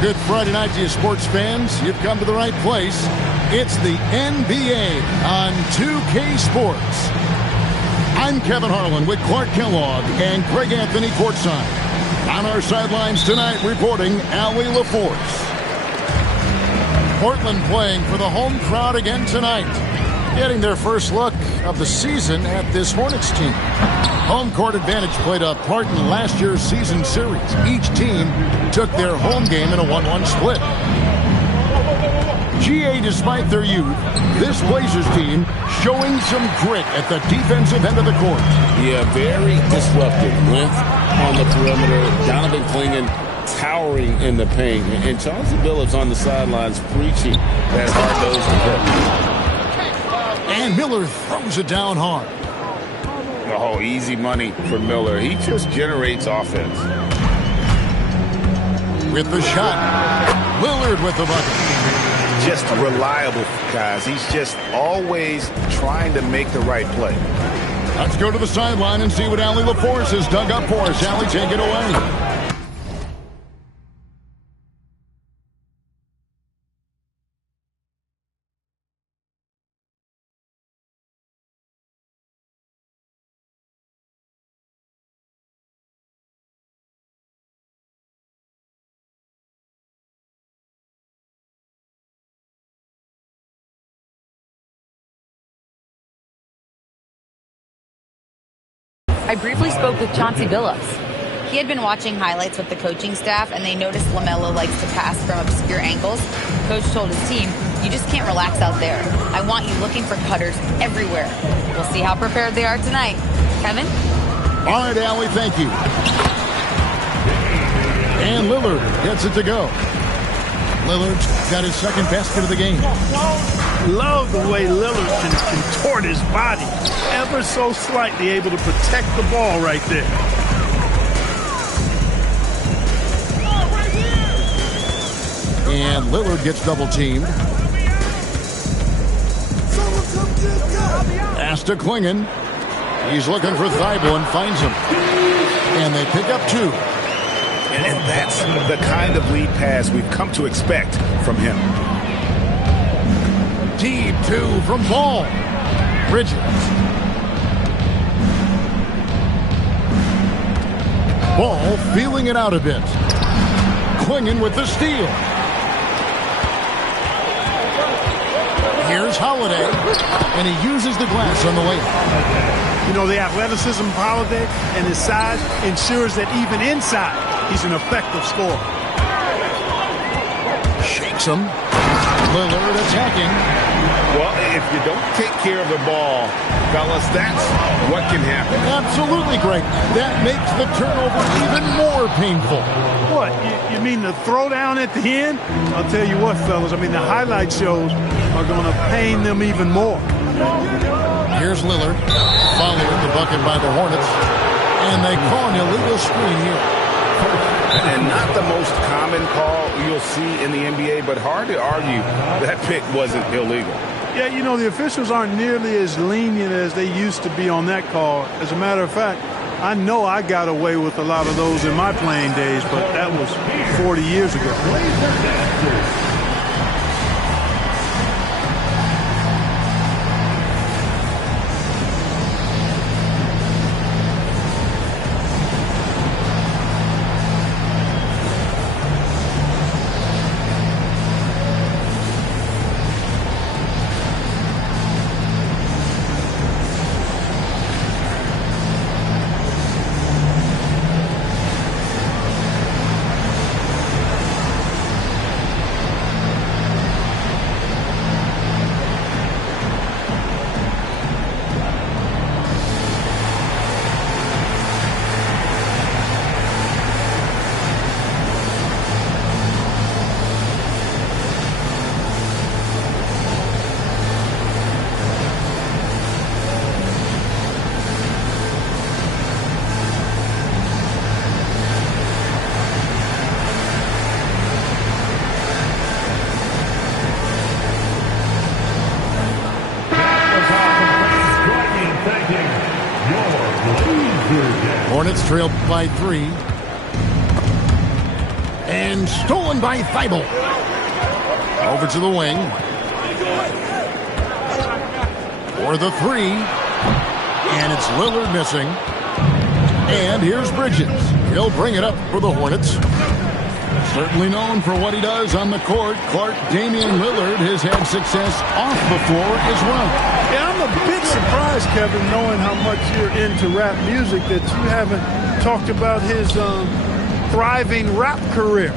Good Friday night to you sports fans. You've come to the right place. It's the NBA on 2K Sports. I'm Kevin Harlan with Clark Kellogg and Craig Anthony courtside. On our sidelines tonight, reporting Allie LaForce. Portland playing for the home crowd again tonight. Getting their first look of the season at this Hornets team. Home court advantage played a part in last year's season series. Each team took their home game in a 1-1 split. GA, despite their youth, this Blazers team showing some grit at the defensive end of the court. Yeah, very disruptive. Length on the perimeter. Donovan Clingan towering in the paint. And Chauncey Billups on the sidelines preaching that hard-nosed approach. And Miller throws it down hard. Oh, easy money for Miller. He just generates offense. With the shot, Lillard with the bucket. Just reliable, guys. He's just always trying to make the right play. Let's go to the sideline and see what Allie LaForce has dug up for us. Allie, take it away. I briefly spoke with Chauncey Billups. He had been watching highlights with the coaching staff, and they noticed LaMelo likes to pass from obscure angles. Coach told his team, you just can't relax out there. I want you looking for cutters everywhere. We'll see how prepared they are tonight. Kevin? All right, Allie, thank you. And Lillard gets it to go. Lillard's got his second basket of the game. Love the way Lillard can contort his body ever so slightly, able to protect the ball right there. And Lillard gets double teamed. Pass to Clingan. He's looking for Thibault and finds him. And they pick up two. And that's the kind of lead pass we've come to expect from him. Deep two from Ball. Bridges. Ball feeling it out a bit. Clingan with the steal. Here's Holiday, and he uses the glass on the layup. You know, the athleticism of Holiday and his size ensures that even inside, he's an effective scorer. Shakes him. Lillard attacking. Well, if you don't take care of the ball, fellas, that's what can happen. Absolutely great. That makes the turnover even more painful. What, you mean the throwdown at the end? I'll tell you what, fellas, I mean, the highlight shows are going to pain them even more. Here's Lillard, following the bucket by the Hornets, and they call an illegal screen here. And not the most common call you'll see in the NBA, but hard to argue that pick wasn't illegal. Yeah, you know, the officials aren't nearly as lenient as they used to be on that call. As a matter of fact, I know I got away with a lot of those in my playing days, but that was 40 years ago. Hornets trailed by 3. And stolen by Thibault. Over to the wing. For the three. And it's Lillard missing. And here's Bridges. He'll bring it up for the Hornets. Certainly known for what he does on the court, Clark Damian Lillard has had success off the floor as well. Yeah, I'm a bit surprised, Kevin, knowing how much you're into rap music, that you haven't talked about his thriving rap career.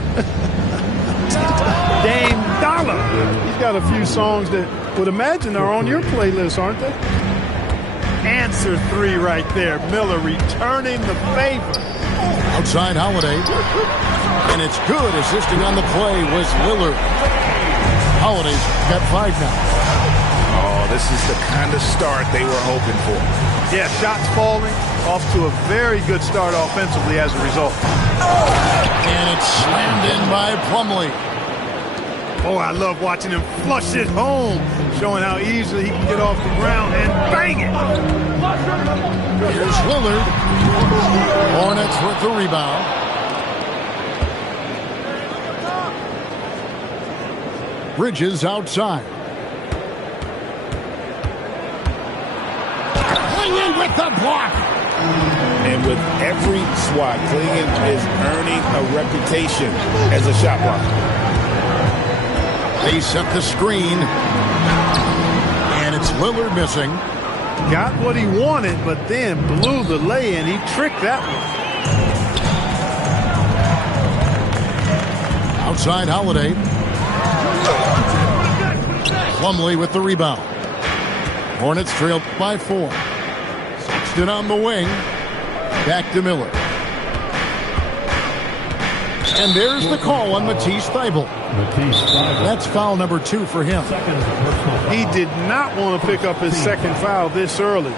Dame Dollar. He's got a few songs that would imagine are on your playlist, aren't they? Answer three right there. Miller returning the favor. Outside Holiday. And it's good. Assisting on the play was Lillard. Holiday's got 5 now. Oh, this is the kind of start they were hoping for. Yeah, shots falling. Off to a very good start offensively as a result. And it's slammed in by Plumlee. Oh, I love watching him flush it home, showing how easily he can get off the ground and bang it. Here's Lillard. Hornets with the rebound. Bridges outside. Clingan with the block. And with every swat, Clingan is earning a reputation as a shot blocker. They set the screen. And it's Lillard missing. Got what he wanted, but then blew the lay-in. He tricked that one. Outside Holiday. Plumlee with the rebound. Hornets trailed by 4. Sexton on the wing. Back to Miller. And there's the call on Matisse Thybulle. That's foul number 2 for him. He did not want to pick up his second foul this early.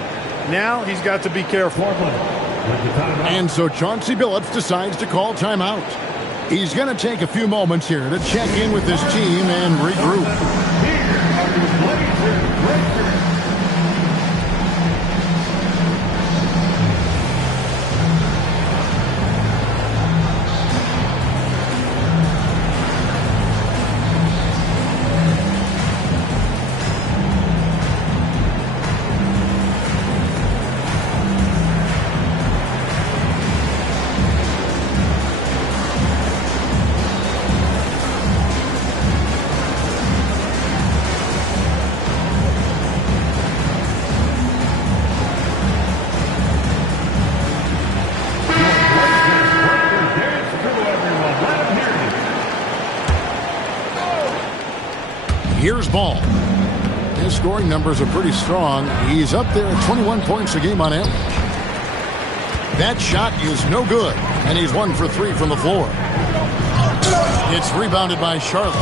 Now he's got to be careful. And so Chauncey Billups decides to call timeout. He's going to take a few moments here to check in with his team and regroup. Here's Ball. His scoring numbers are pretty strong. He's up there at 21 points a game on average. That shot is no good, and he's 1 for 3 from the floor. It's rebounded by Charlotte.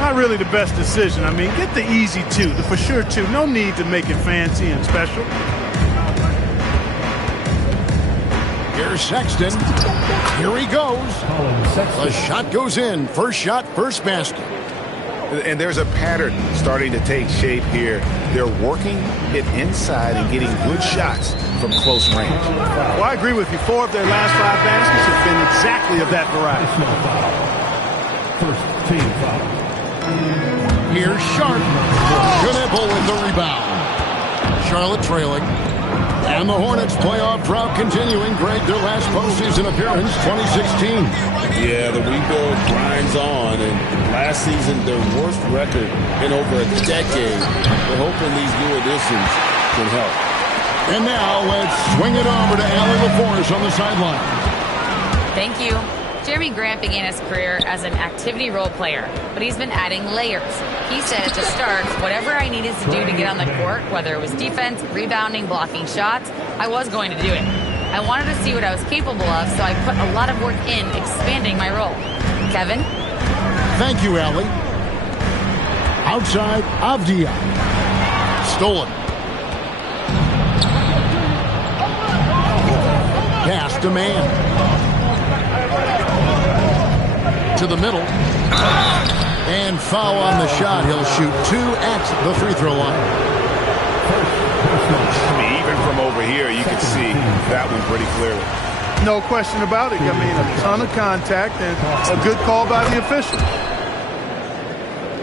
Not really the best decision. I mean, get the easy 2, the for sure 2. No need to make it fancy and special. Here's Sexton. Here he goes. The shot goes in. First shot, first basket. And there's a pattern starting to take shape here. They're working it inside and getting good shots from close range. Well, I agree with you. 4 of their last 5 baskets have been exactly of that variety. First team foul. Here's Sharp. Knebel with the rebound. Charlotte trailing. And the Hornets playoff drought continuing. Greg, their last postseason appearance, 2016. Yeah, the rebuild grinds on, and last season their worst record in over a decade. We're hoping these new additions can help. And now let's swing it over to Allie LaForce on the sideline. Thank you. Jeremy Grant began his career as an activity role player, but he's been adding layers. He said at the start, whatever I needed to do to get on the court, whether it was defense, rebounding, blocking shots, I was going to do it. I wanted to see what I was capable of, so I put a lot of work in expanding my role. Kevin? Thank you, Allie. Outside, Avdia. Stolen. Pass to man. To the middle. And foul on the shot. He'll shoot 2 at the free throw line. I mean, even from over here, you can see that one pretty clearly. No question about it. I mean, a ton of contact and a good call by the official.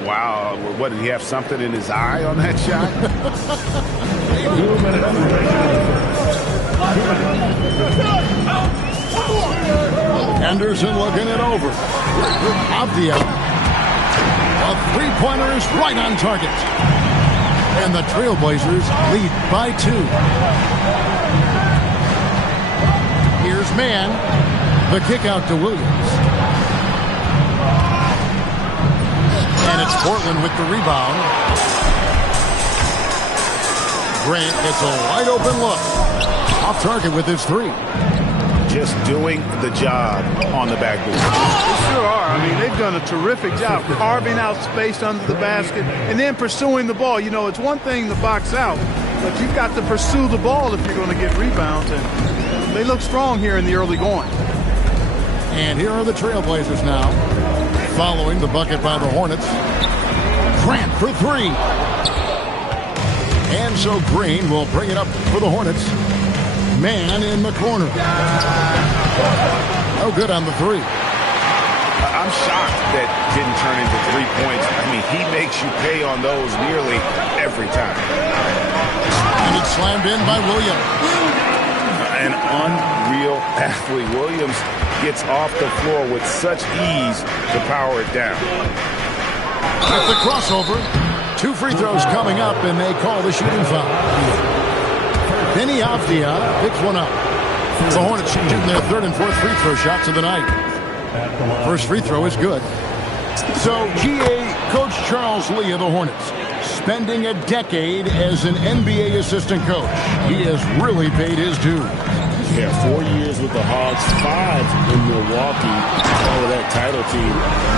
Wow, what, did he have something in his eye on that shot? 2 minutes remaining. Henderson looking it over. Avdia. A three-pointer is right on target. And the Trailblazers lead by 2. Here's Mann. The kick out to Williams. And it's Portland with the rebound. Grant gets a wide open look. Off target with his 3. Just doing the job on the backboard. They sure are. I mean, they've done a terrific job carving out space under the basket and then pursuing the ball. You know, it's one thing to box out, but you've got to pursue the ball if you're going to get rebounds. And they look strong here in the early going. And here are the Trailblazers now, following the bucket by the Hornets. Grant for 3. And so Green will bring it up for the Hornets. Mann in the corner. No good on the 3. I'm shocked that didn't turn into 3 points. I mean, he makes you pay on those nearly every time. And it's slammed in by Williams. An unreal athlete. Williams gets off the floor with such ease to power it down. With the crossover, 2 free throws coming up, and they call the shooting foul. Benny Avdia picks one up. The Hornets shooting their 3rd and 4th free throw shots of the night. First free throw is good. So, GA Coach Charles Lee of the Hornets, spending a decade as an NBA assistant coach. He has really paid his dues. Yeah, 4 years with the Hawks, 5 in Milwaukee, part of that title team.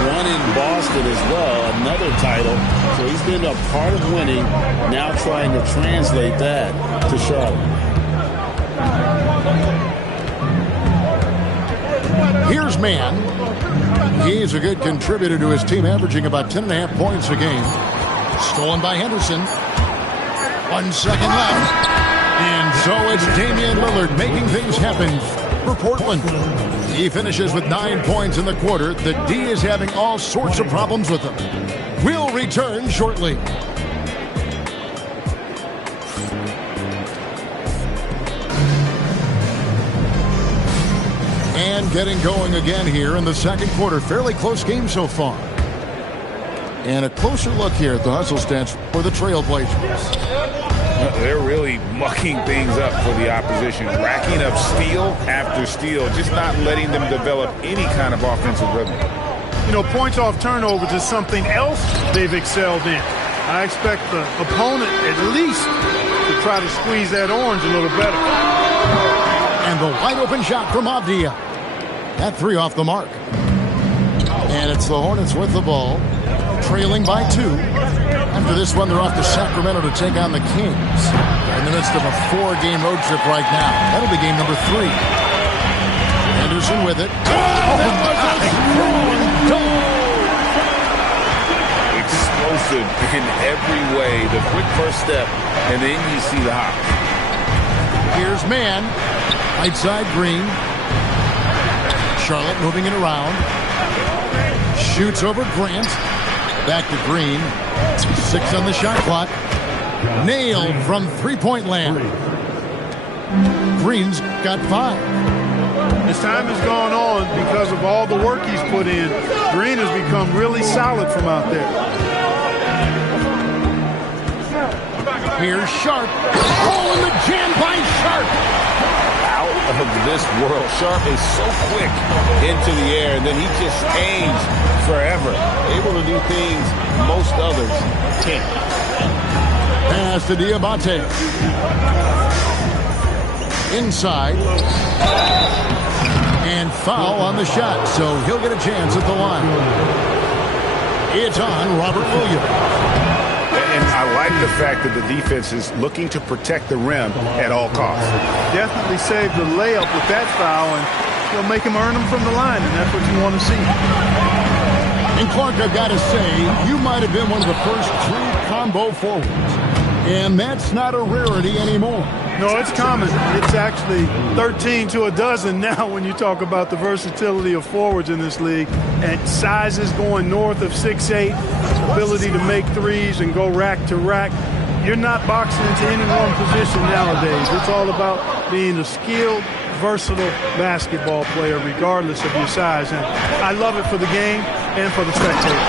1 in Boston as well, another title. So he's been a part of winning, now trying to translate that to Charlotte. Here's Mann. He's a good contributor to his team, averaging about 10.5 points a game. Stolen by Henderson. 1 second left. And so it's Damian Lillard making things happen for Portland. He finishes with 9 points in the quarter. The D is having all sorts of problems with him. We'll return shortly. And getting going again here in the second quarter. Fairly close game so far. And a closer look here at the hustle stats for the Trailblazers. They're really mucking things up for the opposition, racking up steal after steal, just not letting them develop any kind of offensive rhythm. You know, points off turnovers is something else they've excelled in. I expect the opponent at least to try to squeeze that orange a little better. And the wide open shot from Avdia. That 3 off the mark. And it's the Hornets with the ball, trailing by 2. After this one, they're off to Sacramento to take on the Kings. In the midst of a 4-game road trip right now. That'll be game number 3. Henderson with it. Explosive in every way. The quick first step, and then you see the hop. Here's Mann. Right side, Green. Charlotte moving it around. Shoots over Grant. Back to Green. 6 on the shot clock. Nailed from three-point land. Green's got 5. As time has gone on, because of all the work he's put in, Green has become really solid from out there. Here's Sharp. Oh, and the jam by Sharp. Out of this world. Sharp is so quick into the air, and then he just hangs forever. Able to do things most others can't. Pass to Diabate. Inside. And foul on the shot, so he'll get a chance at the line. It's on Robert Williams. And I like the fact that the defense is looking to protect the rim at all costs. Definitely saved the layup with that foul, and he'll make him earn them from the line, and that's what you want to see. And Clark, I've got to say, you might have been one of the first true combo forwards And that's not a rarity anymore. No, it's common. It's actually 13 to a dozen now when you talk about the versatility of forwards in this league. And sizes going north of 6'8", ability to make threes and go rack to rack. You're not boxing into any one position nowadays. It's all about being a skilled, versatile basketball player regardless of your size. And I love it for the game and for the spectator.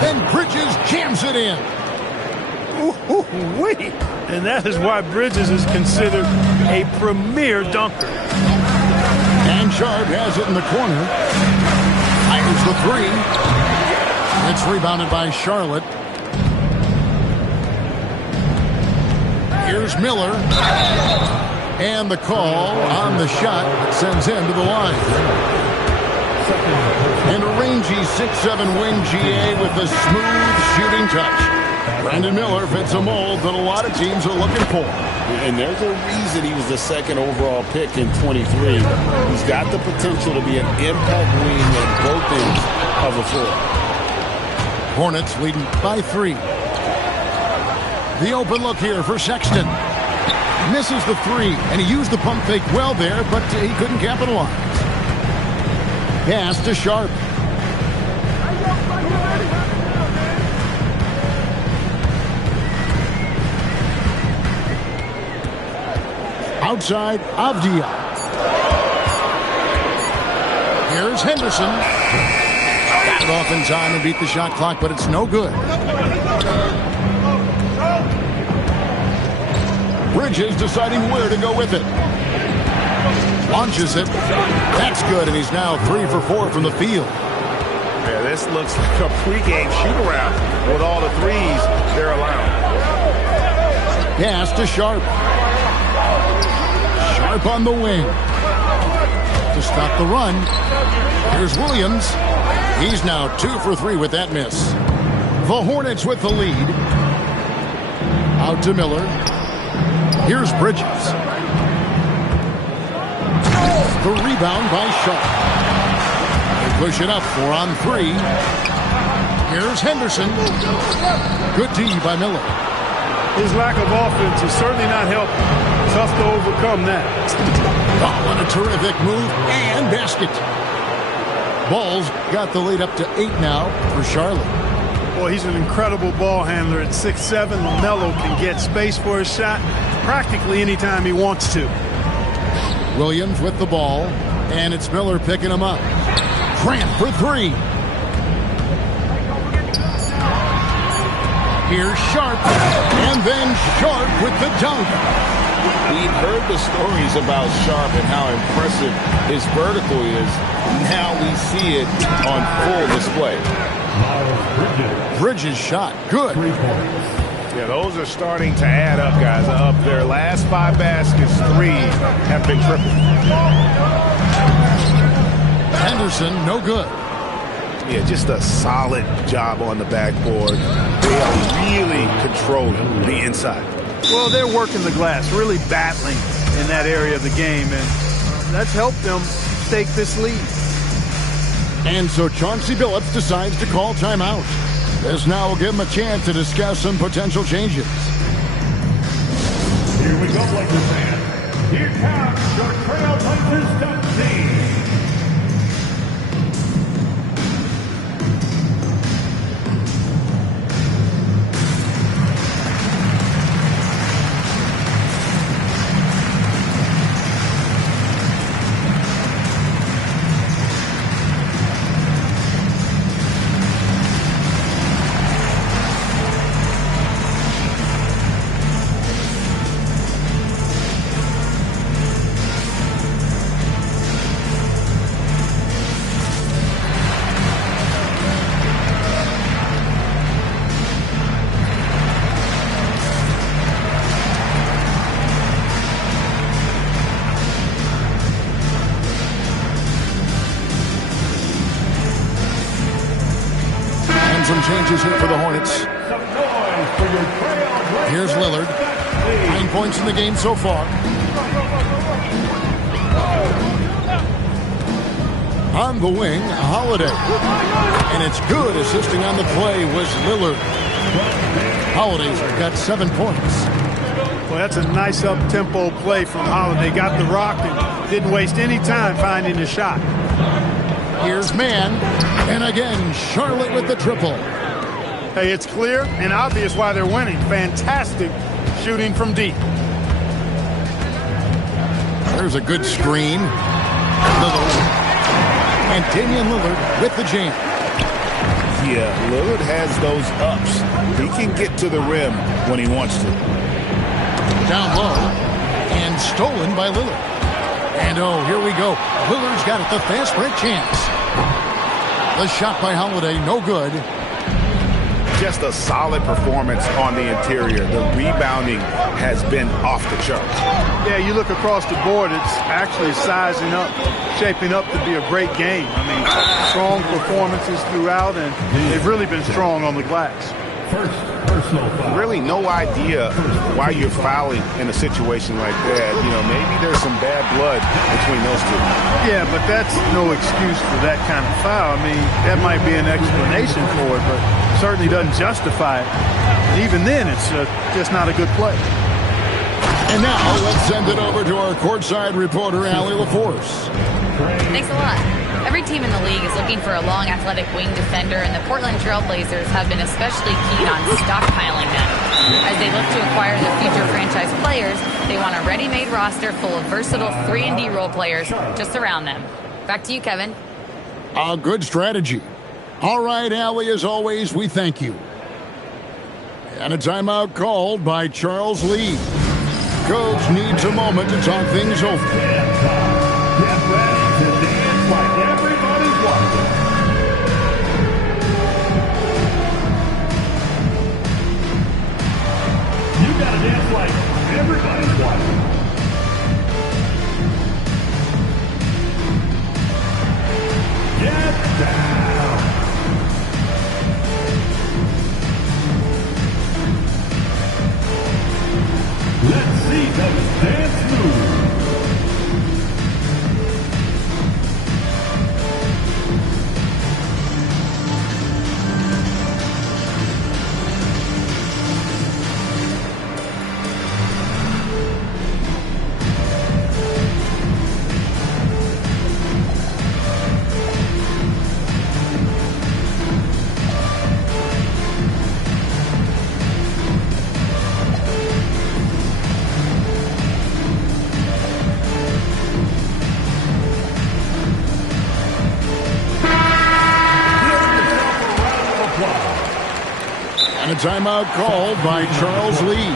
Then Bridges jams it in. Wait. And that is why Bridges is considered a premier dunker. And Sharp has it in the corner. Fires the three. It's rebounded by Charlotte. Here's Miller. And the call on the shot that sends him to the line. And a rangy 6'7" wing GA with a smooth shooting touch. Brandon Miller fits a mold that a lot of teams are looking for. And there's a reason he was the second overall pick in 23. He's got the potential to be an impact wing at both ends of the floor. Hornets leading by 3. The open look here for Sexton. Misses the 3, and he used the pump fake well there, but he couldn't capitalize. Pass to Sharp. Outside, Avdia. Here's Henderson. Got it off in time and beat the shot clock, but it's no good. Bridges deciding where to go with it. Launches it. That's good, and he's now 3 for 4 from the field. Yeah, this looks like a pregame shoot-around with all the threes they're allowing. Pass to Sharp. Sharp on the wing. To stop the run. Here's Williams. He's now 2 for 3 with that miss. The Hornets with the lead. Out to Miller. Here's Bridges. The rebound by Sharp. They push it up 4 on 3. Here's Henderson. Good D by Miller. His lack of offense is certainly not helping. Tough to overcome that. Oh, what a terrific move and basket. Ball's got the lead up to 8 now for Charlotte. Boy, he's an incredible ball handler at 6'7". LaMelo can get space for his shot practically anytime he wants to. Williams with the ball, and it's Miller picking him up. Grant for 3. Here's Sharp, and then Sharp with the dunk. We've heard the stories about Sharp and how impressive his vertical is. Now we see it on full display. Bridges shot. Good. Yeah, those are starting to add up, guys. Of their last 5 baskets, 3 have been triple. Henderson, no good. Yeah, just a solid job on the backboard. They are really controlling the inside. Well, they're working the glass, really battling in that area of the game, and that's helped them take this lead. And so Chauncey Billups decides to call timeout. This now will give him a chance to discuss some potential changes. Here we go, Lakers fans. Here comes your Trailblazers dunk team. Some changes here for the Hornets. Here's Lillard. 9 points in the game so far. On the wing, Holiday. And it's good. Assisting on the play was Lillard. Holiday's got 7 points. Well, that's a nice up-tempo play from Holiday. Got the rock and didn't waste any time finding the shot. Here's Mann. And again, Charlotte with the triple. Hey, it's clear and obvious why they're winning. Fantastic shooting from deep. There's a good screen. Lillard. And Damian Lillard with the jam. Yeah, Lillard has those ups. He can get to the rim when he wants to. Down low. And stolen by Lillard. And oh, here we go. Lillard's got it. The fast break chance. The shot by Holiday, no good. Just a solid performance on the interior. The rebounding has been off the charts. Yeah, you look across the board, it's actually sizing up, shaping up to be a great game. I mean, strong performances throughout, and they've really been strong on the glass. Really no idea why you're fouling in a situation like that. You know, maybe there's some bad blood between those two. Yeah, but that's no excuse for that kind of foul. I mean, that might be an explanation for it, but certainly doesn't justify it. And even then, it's just not a good play. And now let's send it over to our courtside reporter, Allie LaForce. Thanks a lot. Every team in the league is looking for a long, athletic wing defender, and the Portland Trail Blazers have been especially keen on stockpiling them. As they look to acquire their future franchise players, they want a ready-made roster full of versatile 3-and-D role players to surround them. Back to you, Kevin. A good strategy. All right, Allie, as always, we thank you. And a timeout called by Charles Lee. Coach needs a moment to talk things over. Get ready to dance like everybody's watching. You gotta dance like everybody's watching. Get down. Let's see those dance moves. And a timeout called by Charles Lee.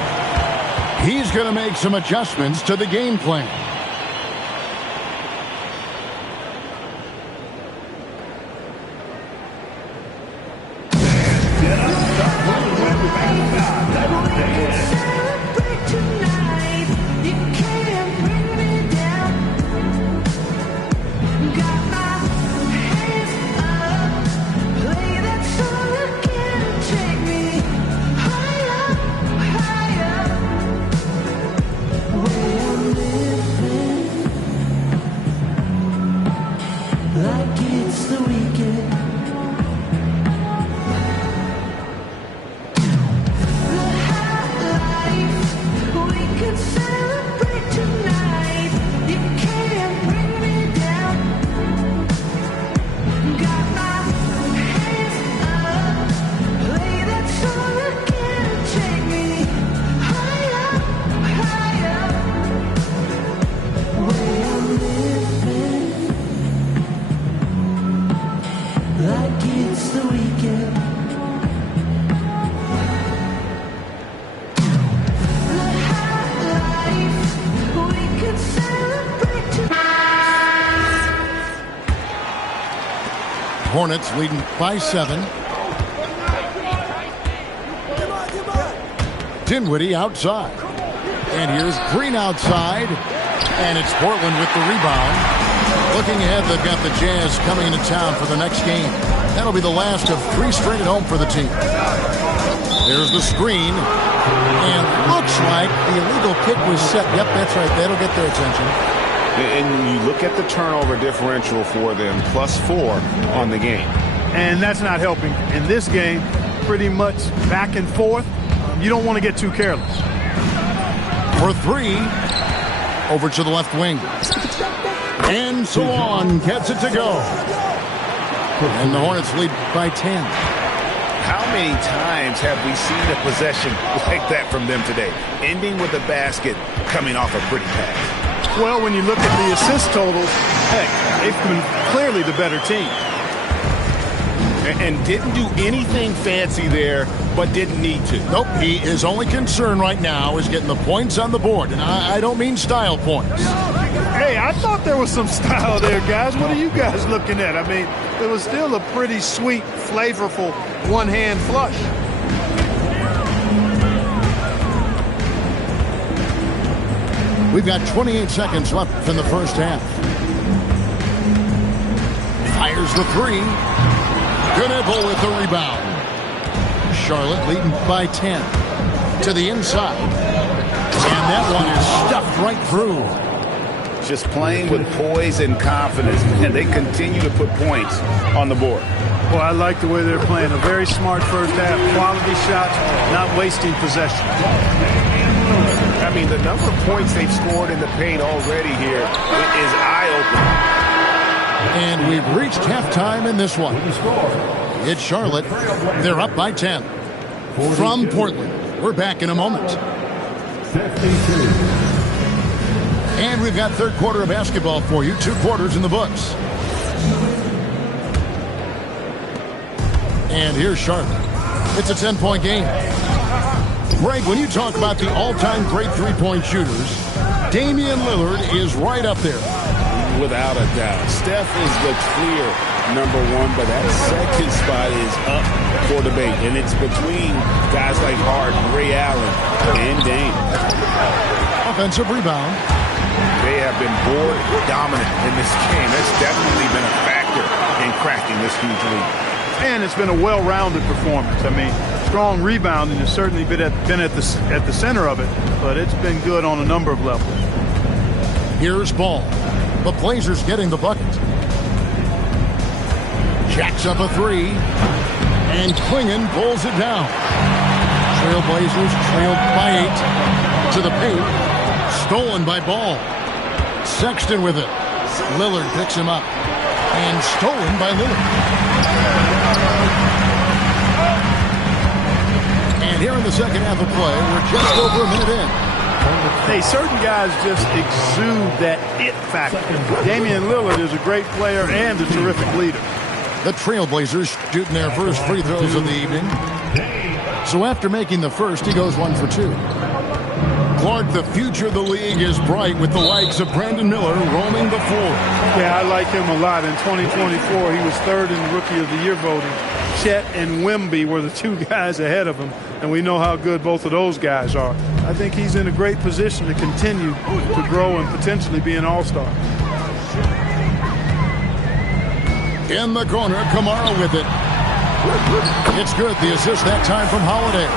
He's going to make some adjustments to the game plan. Hornets leading by 7. Dinwiddie outside. And here's Green outside. And it's Portland with the rebound. Looking ahead, they've got the Jazz coming into town for the next game. That'll be the last of 3 straight at home for the team. There's the screen. And looks like the illegal kick was set. Yep, that's right. That'll get their attention. And you look at the turnover differential for them, +4 on the game. And that's not helping. In this game, pretty much back and forth. you don't want to get too careless. For three. Over to the left wing. And Salon gets it to go. And the Hornets lead by 10. How many times have we seen a possession like that from them today? Ending with a basket, coming off a pretty pass. Well, when you look at the assist totals, heck, they've been clearly the better team. And didn't do anything fancy there, but didn't need to. Nope, his only concern right now is getting the points on the board. And I don't mean style points. Hey, I thought there was some style there, guys. What are you guys looking at? I mean, it was still a pretty sweet, flavorful one-hand flush. We've got 28 seconds left in the first half. Fires the three. Gunable with the rebound. Charlotte leading by 10. To the inside. And that one is stuffed right through. Just playing with poise and confidence, and they continue to put points on the board. Well, I like the way they're playing. A very smart first half. Quality shots, not wasting possession. I mean, the number of points they've scored in the paint already here is eye-opening. And we've reached halftime in this one. It's Charlotte. They're up by 10. From Portland. We're back in a moment. And we've got third quarter of basketball for you. 2 quarters in the books. And here's Charlotte. It's a 10-point game. Greg, when you talk about the all-time great three-point shooters, Damian Lillard is right up there. Without a doubt. Steph is the clear number one, but that second spot is up for debate. And it's between guys like Harden, Ray Allen, and Dame. Offensive rebound. They have been board dominant in this game. That's definitely been a factor in cracking this huge lead. And it's been a well-rounded performance. I mean, strong rebounding has certainly been at the center of it, but it's been good on a number of levels. Here's Ball. The Blazers getting the bucket. Jacks up a three. And Klingon pulls it down. Trailblazers trailed by 8 to the paint. Stolen by Ball. Sexton with it. Lillard picks him up. And stolen by Lillard. And here in the second half of play, we're just over a minute in. Hey, certain guys just exude that it factor. Damian Lillard is a great player and a terrific leader. The Trailblazers shooting their first free throws of the evening. So after making the first, he goes 1 for 2. Clark, the future of the league is bright with the likes of Brandon Miller roaming the floor. Yeah, I like him a lot. In 2024, he was third in the Rookie of the Year voting. Chet and Wemby were the 2 guys ahead of him, and we know how good both of those guys are. I think he's in a great position to continue to grow and potentially be an all-star. In the corner, Kamara with it. It's good. The assist that time from Holiday.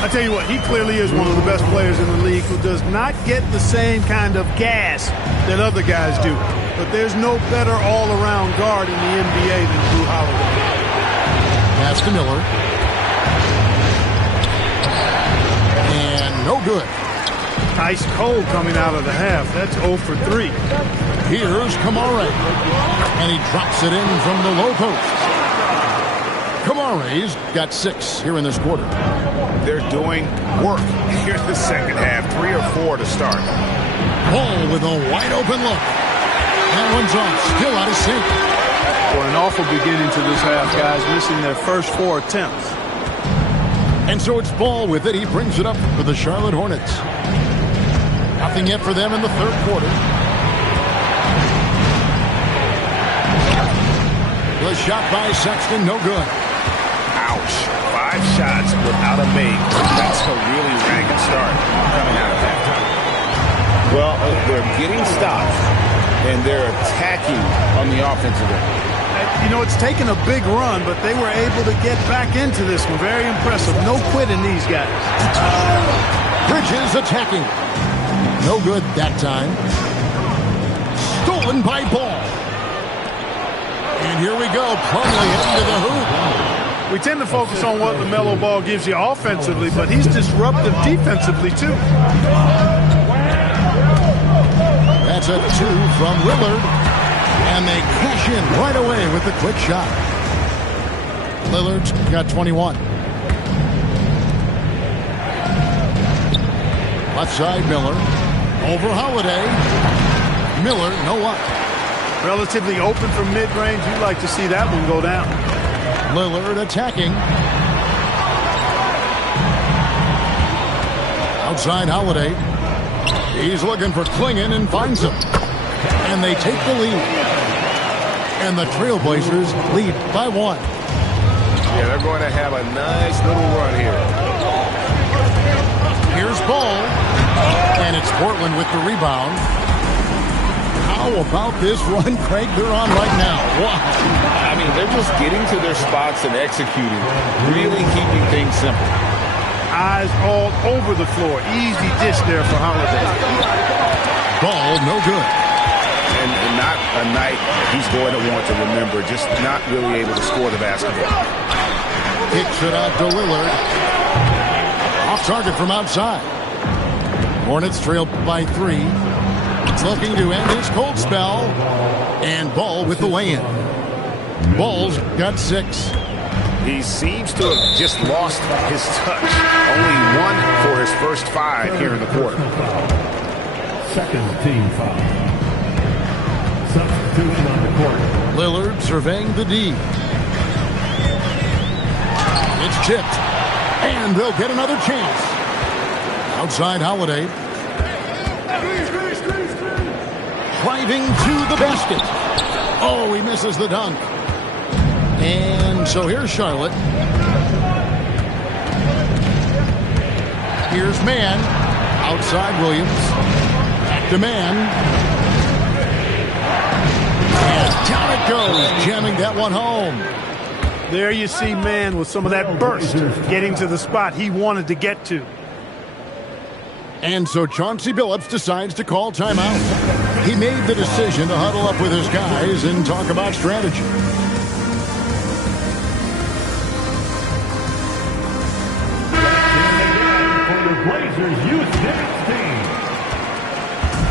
I tell you what, he clearly is one of the best players in the league who does not get the same kind of gas that other guys do. But there's no better all-around guard in the NBA than Jrue Holiday. Pass to Miller. And no good. Ice cold coming out of the half. That's 0 for 3. Here's Kamara. And he drops it in from the low post. Kamara's got 6 here in this quarter. They're doing work here in the second half. 3 or 4 to start. Ball with a wide open look. That one's off. Still out of sync. Well, an awful beginning to this half, guys, missing their first 4 attempts. And so it's Ball with it. He brings it up for the Charlotte Hornets. Nothing yet for them in the third quarter. The shot by Sexton, no good. Ouch. 5 shots without a make. That's a really ragged start coming out of halftime. Well, they're getting stops, and they're attacking on the offensive end. You know, it's taken a big run, but they were able to get back into this one. Very impressive. No quitting these guys. Bridges attacking. No good that time. Stolen by Ball. And here we go. Plumlee into the hoop. We tend to focus on what LaMelo Ball gives you offensively, but he's disruptive defensively, too. That's a 2 from Lillard. And they cash in right away with the quick shot. Lillard's got 21. Left side, Miller. Over Holiday. Miller, no up. Relatively open from mid-range. You'd like to see that one go down. Lillard attacking. Outside Holiday. He's looking for Klingon and finds him. And they take the lead. And the Trailblazers lead by 1. Yeah, they're going to have a nice little run here. Here's Ball. And it's Portland with the rebound. How about this run, Craig, they're on right now? Wow. I mean, they're just getting to their spots and executing, really keeping things simple. Eyes all over the floor. Easy dish there for Holiday. Ball, no good. And not a night he's going to want to remember, just not really able to score the basketball. Kicks it out to Lillard. Off target from outside. Hornets trail by 3. It's looking to end his cold spell. And Ball with the lay-in. Ball's got 6. He seems to have just lost his touch. Only 1 for his first 5 here in the quarter. Second team foul. Substitution on the court. Lillard surveying the D. It's chipped. And they'll get another chance. Outside Holiday. Driving to the basket. Oh, he misses the dunk. And so here's Charlotte. Here's Mann. Outside Williams. Back to Mann. And down it goes. Jamming that one home. There you see Mann with some of that burst, getting to the spot he wanted to get to. And so Chauncey Billups decides to call timeout. He made the decision to huddle up with his guys and talk about strategy. For the Blazers Youth Dance Team.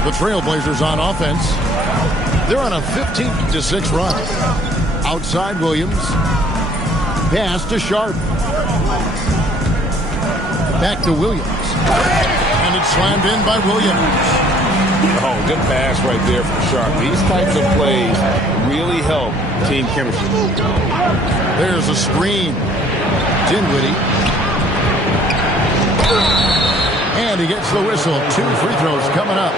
The Trailblazers on offense. They're on a 15-6 run. Outside Williams. Pass to Sharp. Back to Williams. And it's slammed in by Williams. Oh, good pass right there from Sharp. These types of plays really help team chemistry. There's a screen. Dinwiddie. And he gets the whistle. 2 free throws coming up.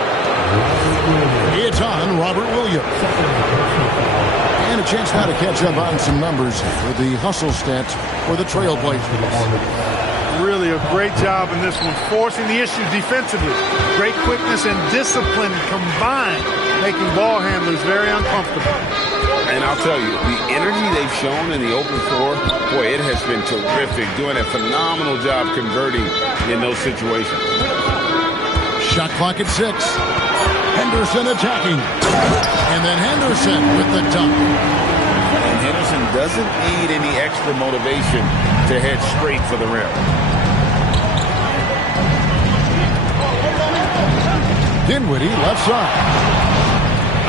It's on Robert Williams. And a chance now to catch up on some numbers for the hustle stats for the Trailblazers. Really a great job in this one, forcing the issue defensively. Great quickness and discipline combined, making ball handlers very uncomfortable. And I'll tell you, the energy they've shown in the open floor, boy, it has been terrific. Doing a phenomenal job converting in those situations. Shot clock at 6. Henderson attacking. And then Henderson with the dunk. And Henderson doesn't need any extra motivation to head straight for the rim. Dinwiddie, left side.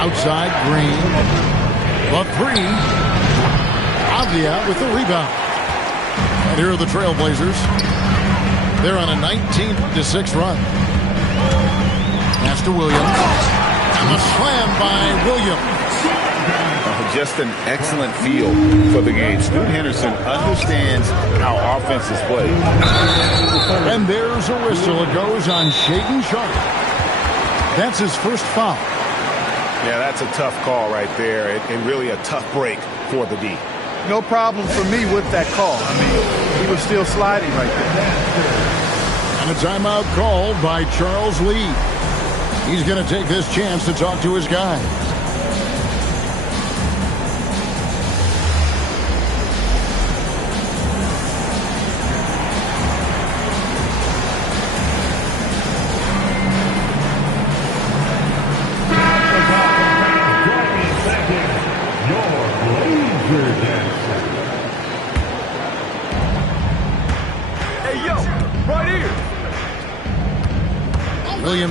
Outside, Green. The 3. Avdia with the rebound. And here are the Trailblazers. They're on a 19-6 run. Pass to Williams. And the slam by Williams. Just an excellent feel for the game. Scoot Henderson understands how offense is played. And there's a whistle. It goes on Shaedon Sharp. That's his first foul. Yeah, that's a tough call right there, and really a tough break for the D. No problem for me with that call. I mean, he was still sliding right there. And a timeout called by Charles Lee. He's going to take this chance to talk to his guys.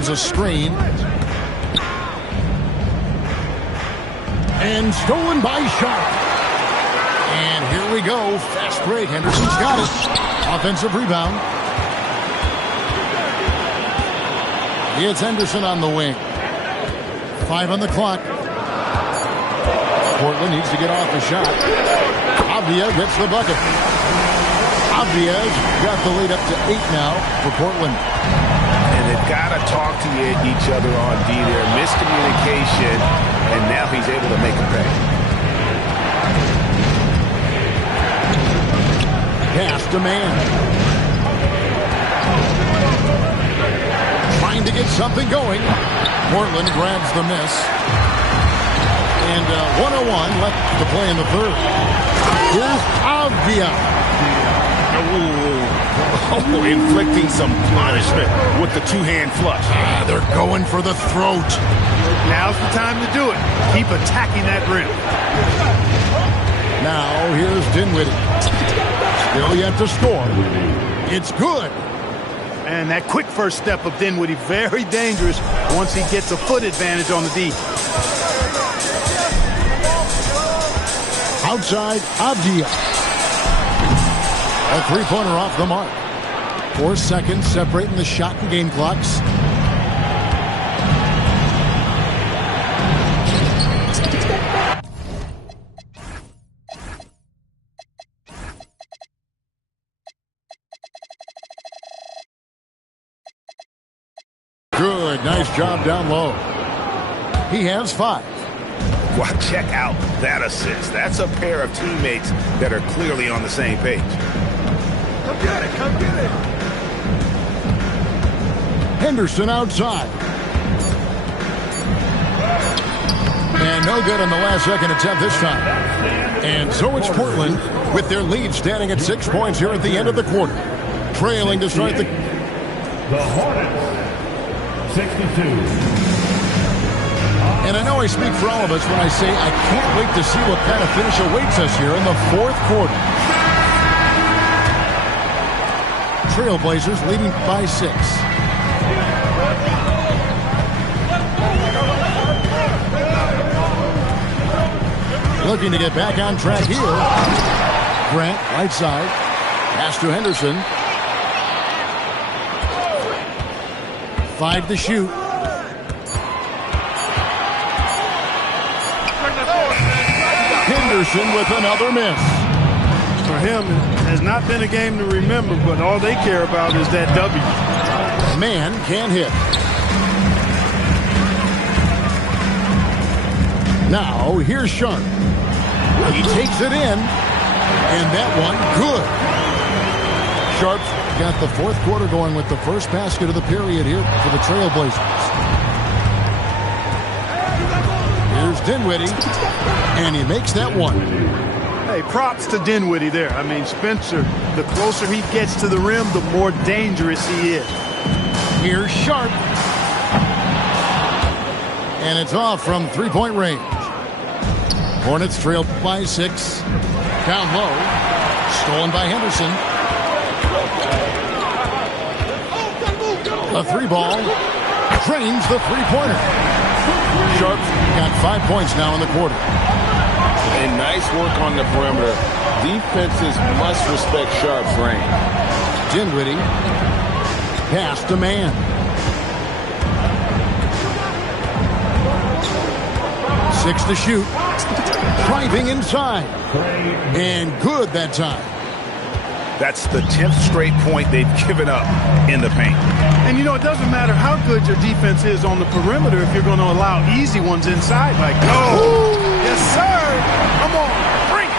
runs a screen. And stolen by Sharp. And here we go. Fast break. Henderson's got it. Offensive rebound. It's Henderson on the wing. 5 on the clock. Portland needs to get off the shot. Avdia gets the bucket. Avdia's got the lead up to 8 now for Portland. And they've got to talk to each other on D there. Miscommunication, and now he's able to make a pay. Pass to man. Trying to get something going. Portland grabs the miss. And 1:01 left to play in the third. Here's Avdia. Oh, inflicting some punishment with the two-hand flush. They're going for the throat. Now's the time to do it. Keep attacking that rim. Now here's Dinwiddie. Still yet to score. It's good. And that quick first step of Dinwiddie, very dangerous once he gets a foot advantage on the D. Outside, Avdia. A three-pointer off the mark. 4 seconds separating the shot and game clocks. Good, nice job down low. He has 5. Well, check out that assist. That's a pair of teammates that are clearly on the same page. Come get it, come get it. Henderson outside. And no good on the last second attempt this time. And so it's Portland with their lead standing at 6 points here at the end of the quarter. Trailing to start the... The Hornets, 62. And I know I speak for all of us when I say I can't wait to see what kind of finish awaits us here in the fourth quarter. Trailblazers leading by 6. Looking to get back on track here. Grant, right side. Pass to Henderson. 5 to shoot. Henderson with another miss. For him, it has not been a game to remember, but all they care about is that W. Man can't hit. Now, here's Sharp. He takes it in, and that one, good. Sharp's got the fourth quarter going with the first basket of the period here for the Trailblazers. Here's Dinwiddie, and he makes that one. Hey, props to Dinwiddie there. I mean, Spencer, the closer he gets to the rim, the more dangerous he is. Here's Sharp. And it's off from three-point range. Hornets trail by 6. Down low. Stolen by Henderson. A 3-ball. Drains the three-pointer. Sharp got 5 points now in the quarter. And nice work on the perimeter. Defenses must respect Sharp's range. Dinwiddie. Pass to man. 6 to shoot. Driving inside. And good that time. That's the 10th straight point they've given up in the paint. And, you know, it doesn't matter how good your defense is on the perimeter if you're going to allow easy ones inside. Like, oh, yes, sir. Come on, bring it.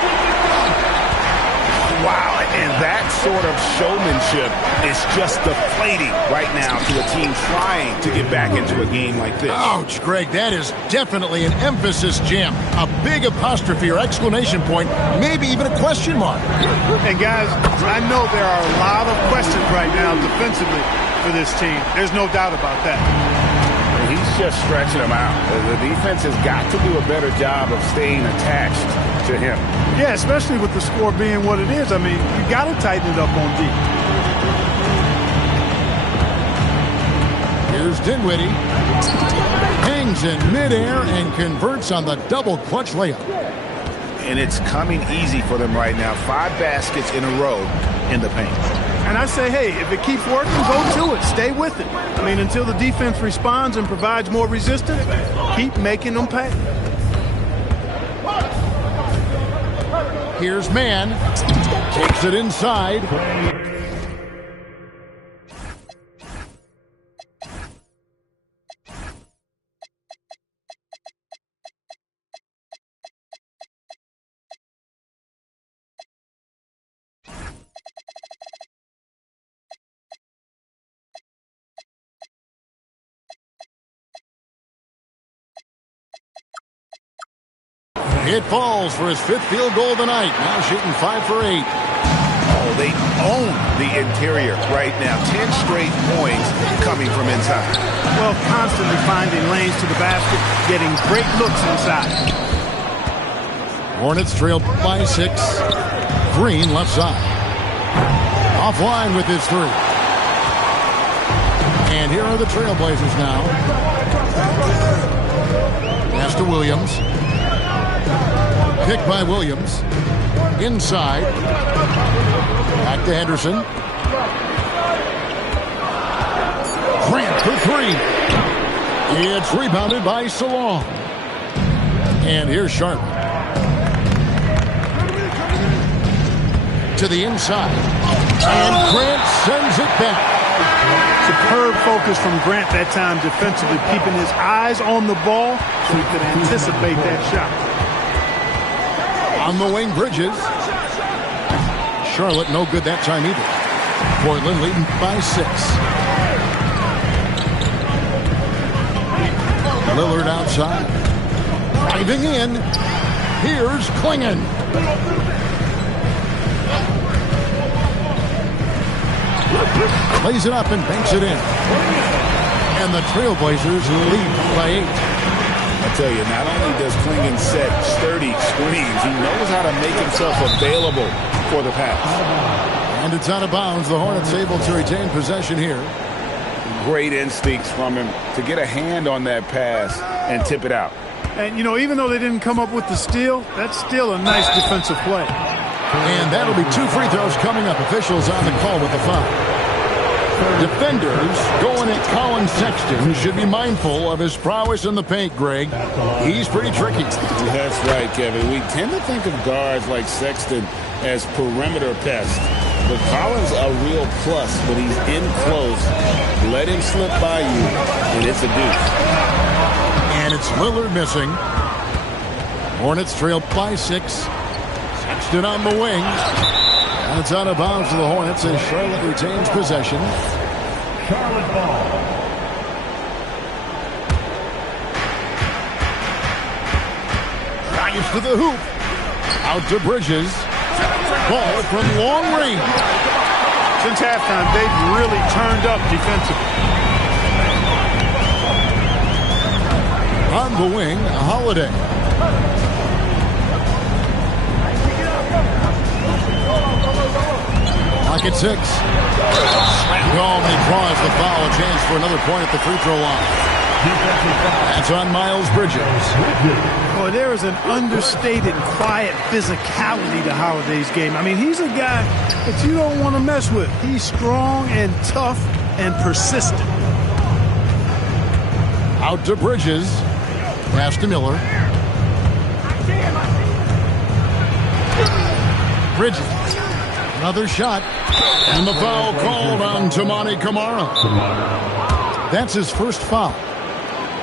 Wow, and that sort of showmanship is just deflating right now to a team trying to get back into a game like this. Ouch, Greg, that is definitely an emphasis jam. A big apostrophe or exclamation point, maybe even a question mark. And, guys, I know there are a lot of questions right now defensively for this team. There's no doubt about that. He's just stretching them out. The defense has got to do a better job of staying attached to him. Yeah, especially with the score being what it is. I mean, you got to tighten it up on D. Here's Dinwiddie. Hangs in midair and converts on the double clutch layup. And it's coming easy for them right now. 5 baskets in a row in the paint. And I say, hey, if it keeps working, go to it. Stay with it. I mean, until the defense responds and provides more resistance, keep making them pay. Here's Mann. Takes it inside. It falls for his 5th field goal of the night. Now shooting 5 for 8. Oh, they own the interior right now. 10 straight points coming from inside. Well, constantly finding lanes to the basket, getting great looks inside. Hornets trail by 6. Green left side. Offline with his 3. And here are the Trailblazers now. Pass to Williams. Picked by Williams. Inside. Back to Henderson. Grant for 3. It's rebounded by Salon. And here's Charlotte. To the inside. And Grant sends it back. Superb focus from Grant that time defensively, keeping his eyes on the ball so he could anticipate that shot. On the wing, Bridges. Charlotte no good that time either. Portland leading by 6. Lillard outside. Driving in. Here's Klingon. Lays it up and banks it in. And the Trailblazers lead by 8. I tell you, not only does Klingon set sturdy screens, he knows how to make himself available for the pass. And it's out of bounds. The Hornets able to retain possession here. Great instincts from him to get a hand on that pass and tip it out. And, you know, even though they didn't come up with the steal, that's still a nice defensive play. And that'll be 2 free throws coming up. Officials on the call with the foul. Defenders going at Colin Sexton should be mindful of his prowess in the paint, Greg. He's pretty tricky. That's right, Kevin. We tend to think of guards like Sexton as perimeter pests. But Collins a real plus when he's in close. Let him slip by you, and it's a deuce. And it's Lillard missing. Hornets trail by 6. Sexton on the wing. And it's out of bounds to the Hornets as Charlotte retains possession. Charlotte ball. Drives to the hoop. Out to Bridges. Ball from long range. Since halftime, they've really turned up defensively. On the wing, Holiday. Lock at 6. Gone, he draws the foul. A chance for another point at the free throw line. That's on Miles Bridges. Boy, there is an understated, quiet physicality to Holiday's game. I mean, he's a guy that you don't want to mess with. He's strong and tough and persistent. Out to Bridges. Pass to Miller. Bridges. Another shot. And the foul called on Toumani Camara. That's his first foul.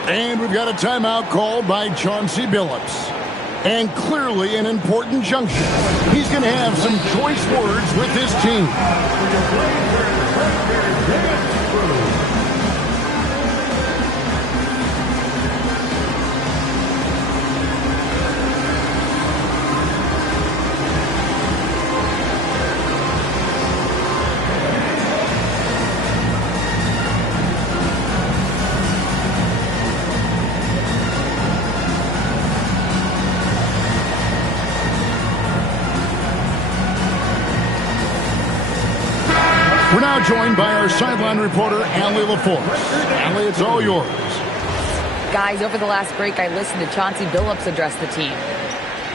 And we've got a timeout called by Chauncey Billups. And clearly an important junction. He's going to have some choice words with his team. now joined by our sideline reporter, Allie LaForce. Allie, it's all yours. Guys, over the last break, I listened to Chauncey Billups address the team.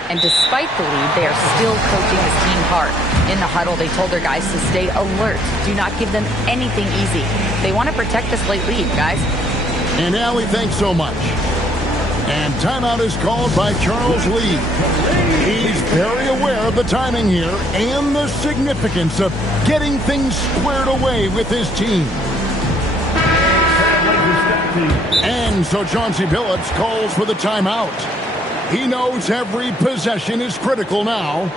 And despite the lead, they are still coaching this team hard. In the huddle, they told their guys to stay alert. Do not give them anything easy. They want to protect this late lead, guys. And Allie, thanks so much. And timeout is called by Charles Lee. He's very aware of the timing here and the significance of getting things squared away with his team. And so Chauncey Billups calls for the timeout. He knows every possession is critical now.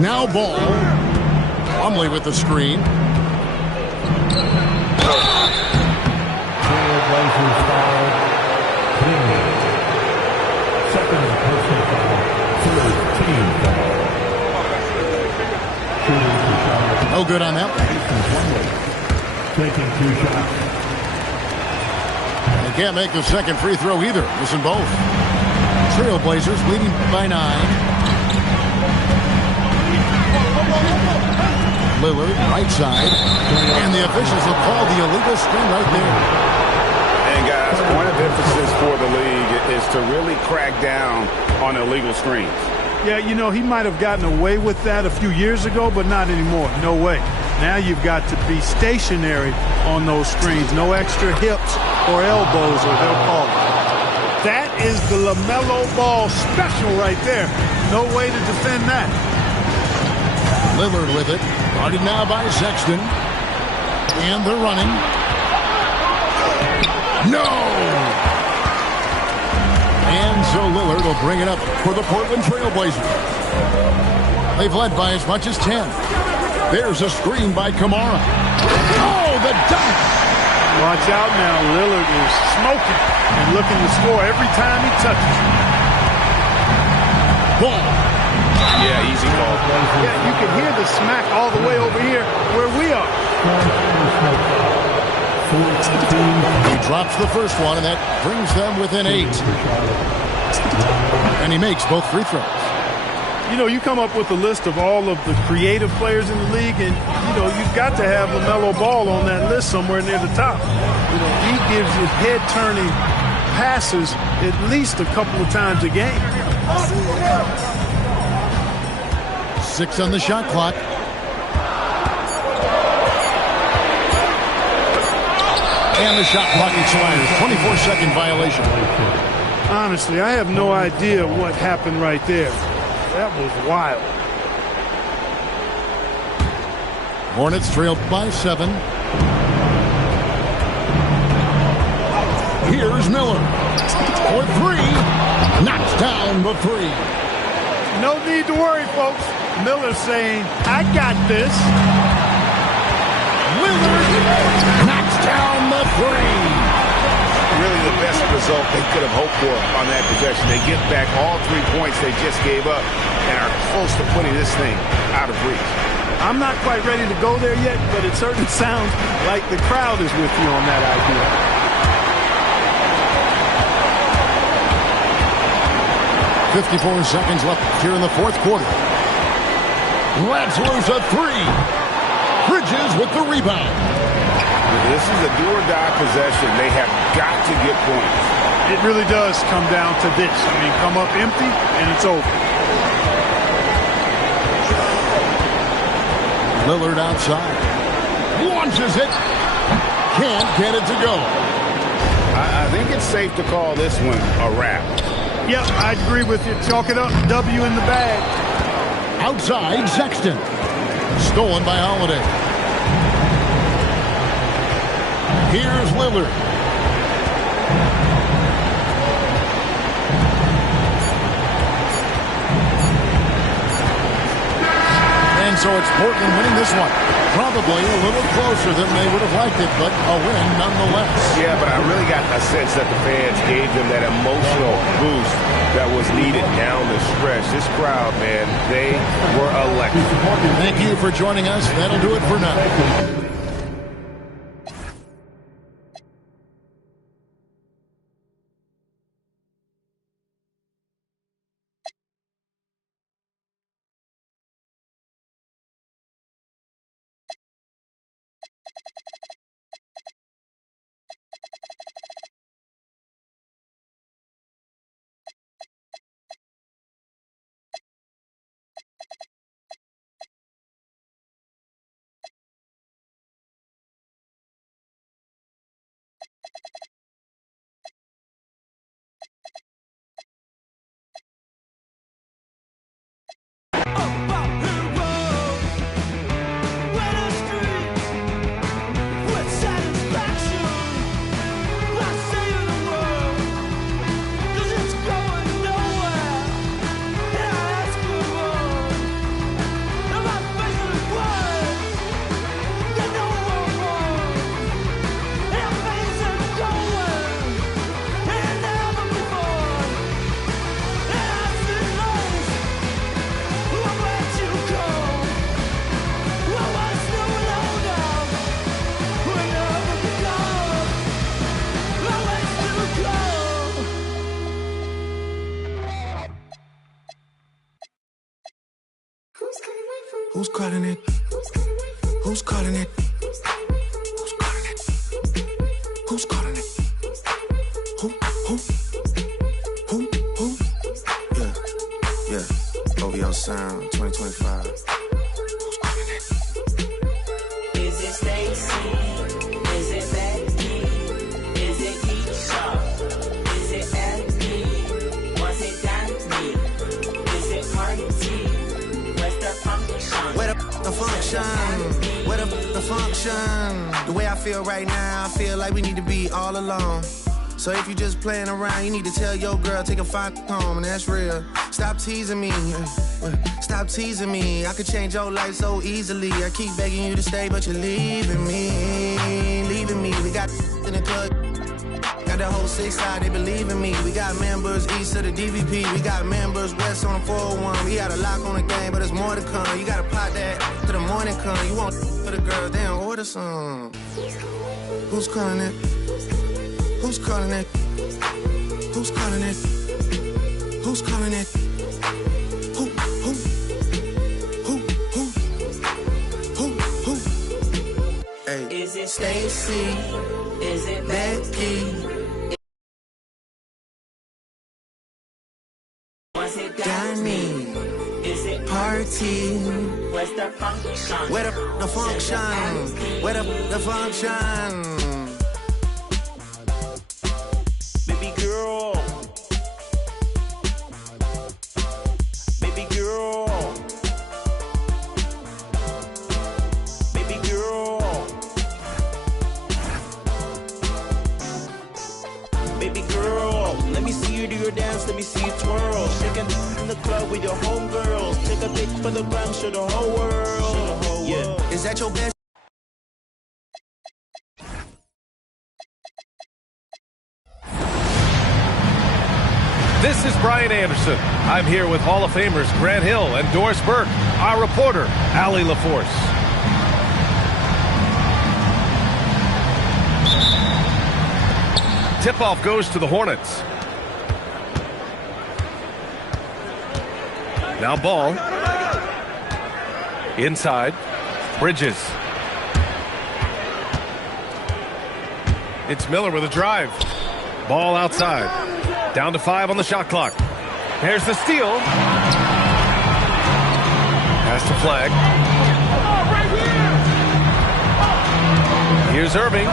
Now ball. Plumlee with the screen. Trailblazers foul. Second personal foul. Third team foul. No good on that. Taking 2 shots. They can't make the second free throw either. Listen both. Trailblazers leading by 9. Lillard, right side. And the officials have called the illegal screen right there. And guys, point of emphasis for the league is to really crack down on illegal screens. Yeah, you know, he might have gotten away with that a few years ago, but not anymore. No way. Now you've got to be stationary on those screens. No extra hips or elbows, or they'll call it. That is the LaMelo Ball special right there. No way to defend that. Lillard with it. Guarded now by Sexton. And they're running. No! And so Lillard will bring it up for the Portland Trailblazers. They've led by as much as 10. There's a screen by Kamara. Oh, the dunk! Watch out now. Lillard is smoking and looking to score every time he touches. Ball. Yeah, easy call. Yeah, you can hear the smack all the way over here where we are. He drops the first one, and that brings them within 8. And he makes both free throws. You know, you come up with a list of all of the creative players in the league, and, you know, you've got to have LaMelo Ball on that list somewhere near the top. You know, he gives you head-turning passes at least a couple of times a game. 6 on the shot clock. And the shot clock expires. 24-second violation. Honestly, I have no idea what happened right there. That was wild. Hornets trailed by 7. Here's Miller. For 3. Knocks down the 3. No need to worry, folks. Miller's saying, I got this. Lillard knocks down the 3. Really the best result they could have hoped for on that possession. They get back all 3 points they just gave up and are close to putting this thing out of reach. I'm not quite ready to go there yet, but it certainly sounds like the crowd is with you on that idea. 54 seconds left here in the fourth quarter. Lets loose a 3. Bridges with the rebound. This is a do-or-die possession. They have got to get points. It really does come down to this. I mean, come up empty, and it's over. Lillard outside. Launches it. Can't get it to go. I think it's safe to call this one a wrap. Yep, I agree with you. Chalk it up. W in the bag. Outside, Sexton. Stolen by Holiday. Here's Lillard. And so it's Portland winning this one. Probably a little closer than they would have liked it, but a win nonetheless. Yeah, but I really got a sense that the fans gave them that emotional boost that was needed down the stretch. This crowd, man, they were electric. Thank you for joining us. That'll do it for now. Who's calling it? Who's calling it? Who's calling it? Who's calling it? Who? Yeah. OVO Sound 2025. Who's calling it? Is it Stacy? Is it Becky? Is it Keisha? Is it Abby? Was it Danny? Is it Party? Where's the function? Where the function? Where the function? The way I feel right now, I feel like we need to be all alone. So if you just playing around, you need to tell your girl, take a fine home, and that's real. Stop teasing me. Stop teasing me. I could change your life so easily. I keep begging you to stay, but you're leaving me. Leaving me. We got in the club. Got the whole 6 side, they believe in me. We got members east of the DVP. We got members west on the 401. We got a lock on the game, but there's more to come. You gotta pot that till the morning come. You want for the girl, then order some. Who's calling it? Who's calling it? Who's calling it? Who's calling it? Who? Hey. Is it Stacy? Is it Becky? Was it Danny? Is it Party? Where's the function? Where the function? Where the function? Baby girl. Baby girl. Baby girl. Baby girl. Let me see you do your dance, let me see you twirl. Shaking in the club with your homegirls. Take a pic for the gram, show the whole world. Yeah. Is that your best? This is Brian Anderson. I'm here with Hall of Famers Grant Hill and Doris Burke, our reporter, Allie LaForce. Tip-off goes to the Hornets. Now ball. Inside. Bridges. It's Miller with a drive. Ball outside. Down to 5 on the shot clock. There's the steal. Pass the flag. Here's Irving.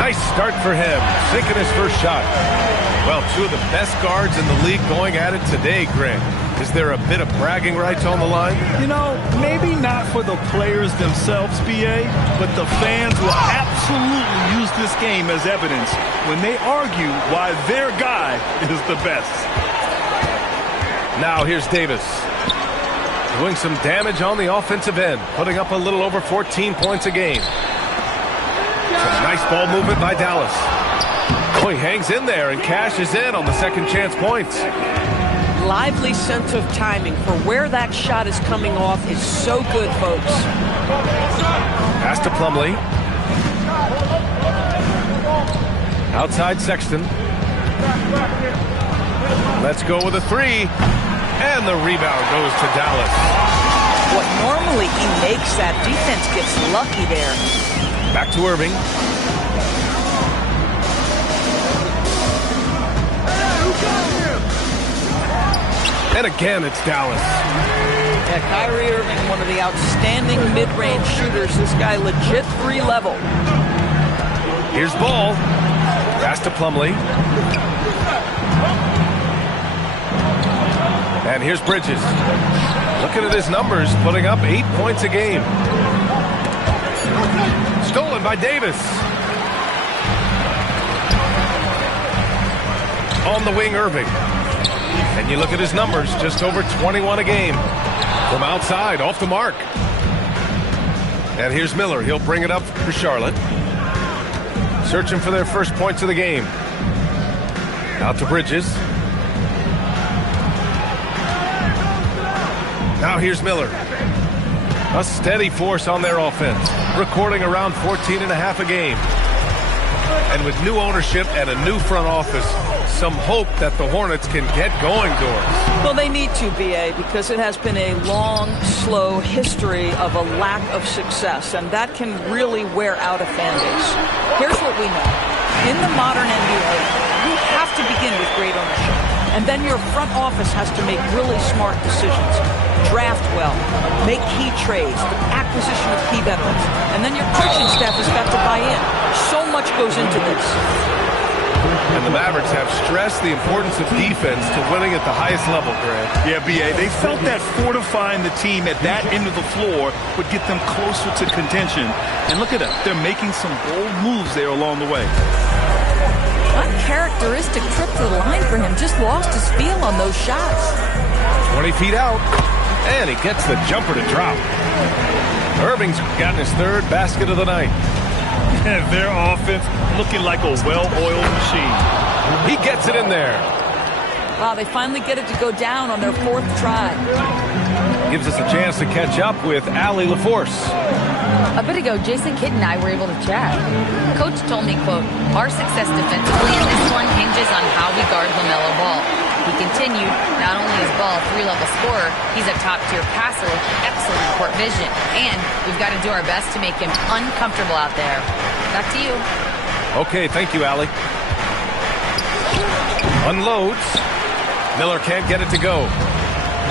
Nice start for him, sinking his first shot. Well, two of the best guards in the league going at it today, Grant. Is there a bit of bragging rights on the line? You know, maybe not for the players themselves, BA, but the fans will absolutely use this game as evidence when they argue why their guy is the best. Now here's Davis. Doing some damage on the offensive end, putting up a little over 14 points a game. Some nice ball movement by Dallas. Oh, he hangs in there and cashes in on the second chance points. Lively sense of timing for where that shot is coming off is so good, folks. Pass to Plumlee. Outside Sexton. Let's go with a three. And the rebound goes to Dallas. What normally he makes, that defense gets lucky there. Back to Irving. And again, it's Dallas. Yeah, Kyrie Irving, one of the outstanding mid-range shooters. This guy legit 3-level. Here's Ball. Pass to Plumlee. And here's Bridges. Looking at his numbers, putting up 8 points a game. Stolen by Davis. On the wing, Irving. And you look at his numbers, just over 21 a game. From outside, off the mark. And here's Miller. He'll bring it up for Charlotte. Searching for their first points of the game. Out to Bridges. Now here's Miller. A steady force on their offense, recording around 14.5 a game. And with new ownership and a new front office, some hope that the Hornets can get going, Doris. Well, they need to, BA, because it has been a long, slow history of a lack of success, and that can really wear out a fan base. Here's what we know. In the modern NBA, you have to begin with great ownership, and then your front office has to make really smart decisions. Draft well, make key trades, the acquisition of key veterans, and then your coaching staff has got to buy in. So much goes into this. And the Mavericks have stressed the importance of defense to winning at the highest level, Grant. Yeah, BA, they felt that fortifying the team at that end of the floor would get them closer to contention. And look at them. They're making some bold moves there along the way. Uncharacteristic trip to the line for him. Just lost his feel on those shots. 20 feet out. And he gets the jumper to drop. Irving's gotten his third basket of the night. And their offense looking like a well-oiled machine. He gets it in there. Wow, they finally get it to go down on their fourth try. Gives us a chance to catch up with Allie LaForce. A bit ago, Jason Kidd and I were able to chat. Coach told me, quote, "Our success defensively in this one hinges on how we guard LaMelo Ball." He continued, not only is Ball a 3-level scorer, he's a top-tier passer with excellent court vision. And we've got to do our best to make him uncomfortable out there. Back to you. Okay, thank you, Allie. Unloads. Miller can't get it to go.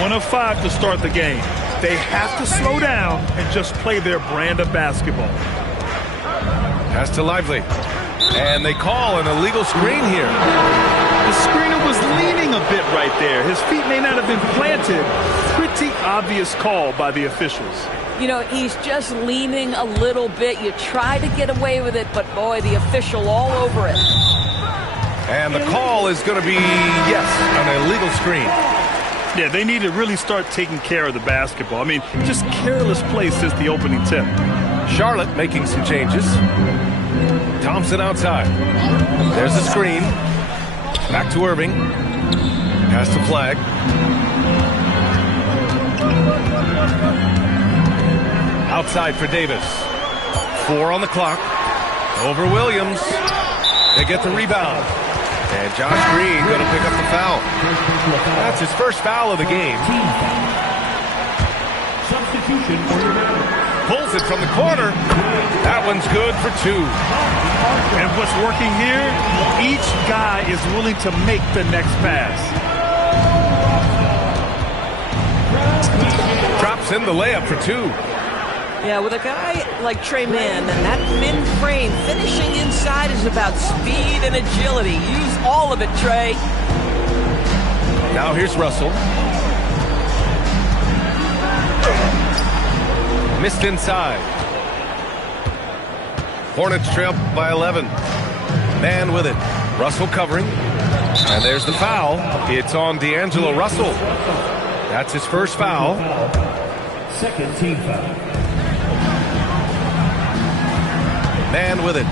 1 of 5 to start the game. They have to slow down and just play their brand of basketball. Pass to Lively. And they call an illegal screen here. The screener was leaning a bit right there. His feet may not have been planted. Pretty obvious call by the officials. You know, he's just leaning a little bit. You try to get away with it, but boy, the official all over it. And the call is going to be, yes, an illegal screen. Yeah, they need to really start taking care of the basketball. I mean, just careless play since the opening tip. Charlotte making some changes. Thompson outside. There's the screen. Back to Irving. Pass to Flag. Outside for Davis. 4 on the clock. Over Williams. They get the rebound. And Josh Green going to pick up the foul. That's his first foul of the game. Substitution for your Pulls it from the corner. That one's good for 2. And what's working here, each guy is willing to make the next pass. Drops in the layup for 2. Yeah, with a guy like Trey Mann and that thin frame, finishing inside is about speed and agility. Use all of it, Trey. Now here's Russell. Missed inside. Hornets trail by 11. Man with it. Russell covering. And there's the foul. It's on D'Angelo Russell. That's his first foul. Second team foul. Man with it.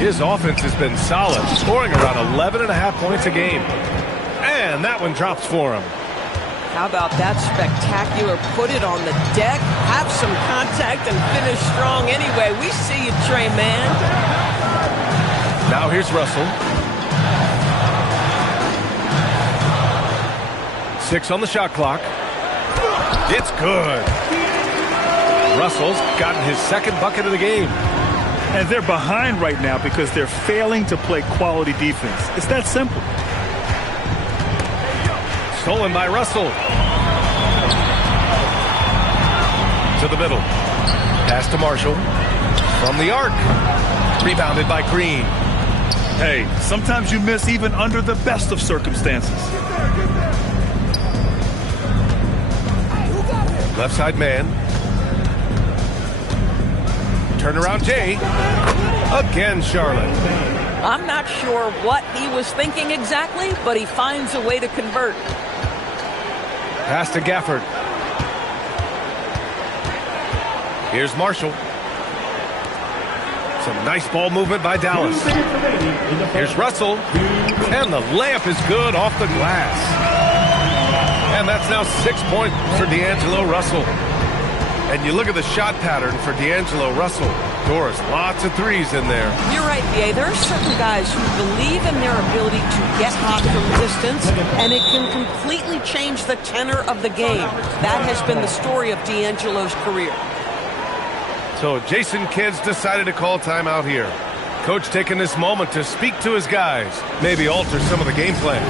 His offense has been solid, scoring around 11.5 points a game. And that one drops for him. How about that spectacular put it on the deck, have some contact, and finish strong anyway. We see you, Trey Mann. Now here's Russell. 6 on the shot clock. It's good. Russell's gotten his second bucket of the game. And they're behind right now because they're failing to play quality defense. It's that simple. Stolen by Russell. To the middle. Pass to Marshall. From the arc. Rebounded by Green. Hey, sometimes you miss even under the best of circumstances. Left side man. Turnaround Jay. Again, Charlotte. I'm not sure what he was thinking exactly, but he finds a way to convert. Pass to Gafford. Here's Marshall. Some nice ball movement by Dallas. Here's Russell. And the layup is good off the glass. And that's now 6 points for D'Angelo Russell. And you look at the shot pattern for D'Angelo Russell. Doris, lots of threes in there. You're right, B.A. There are certain guys who believe in their ability to get hot from distance, and it can completely change the tenor of the game. That has been the story of D'Angelo's career. So Jason Kidd's decided to call timeout here. Coach taking this moment to speak to his guys, maybe alter some of the game plan.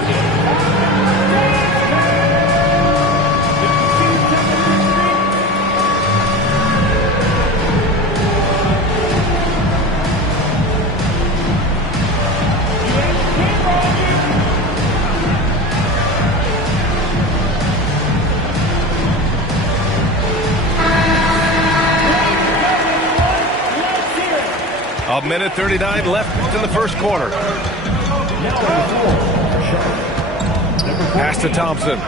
A minute 39 left in the first quarter. Pass to Thompson.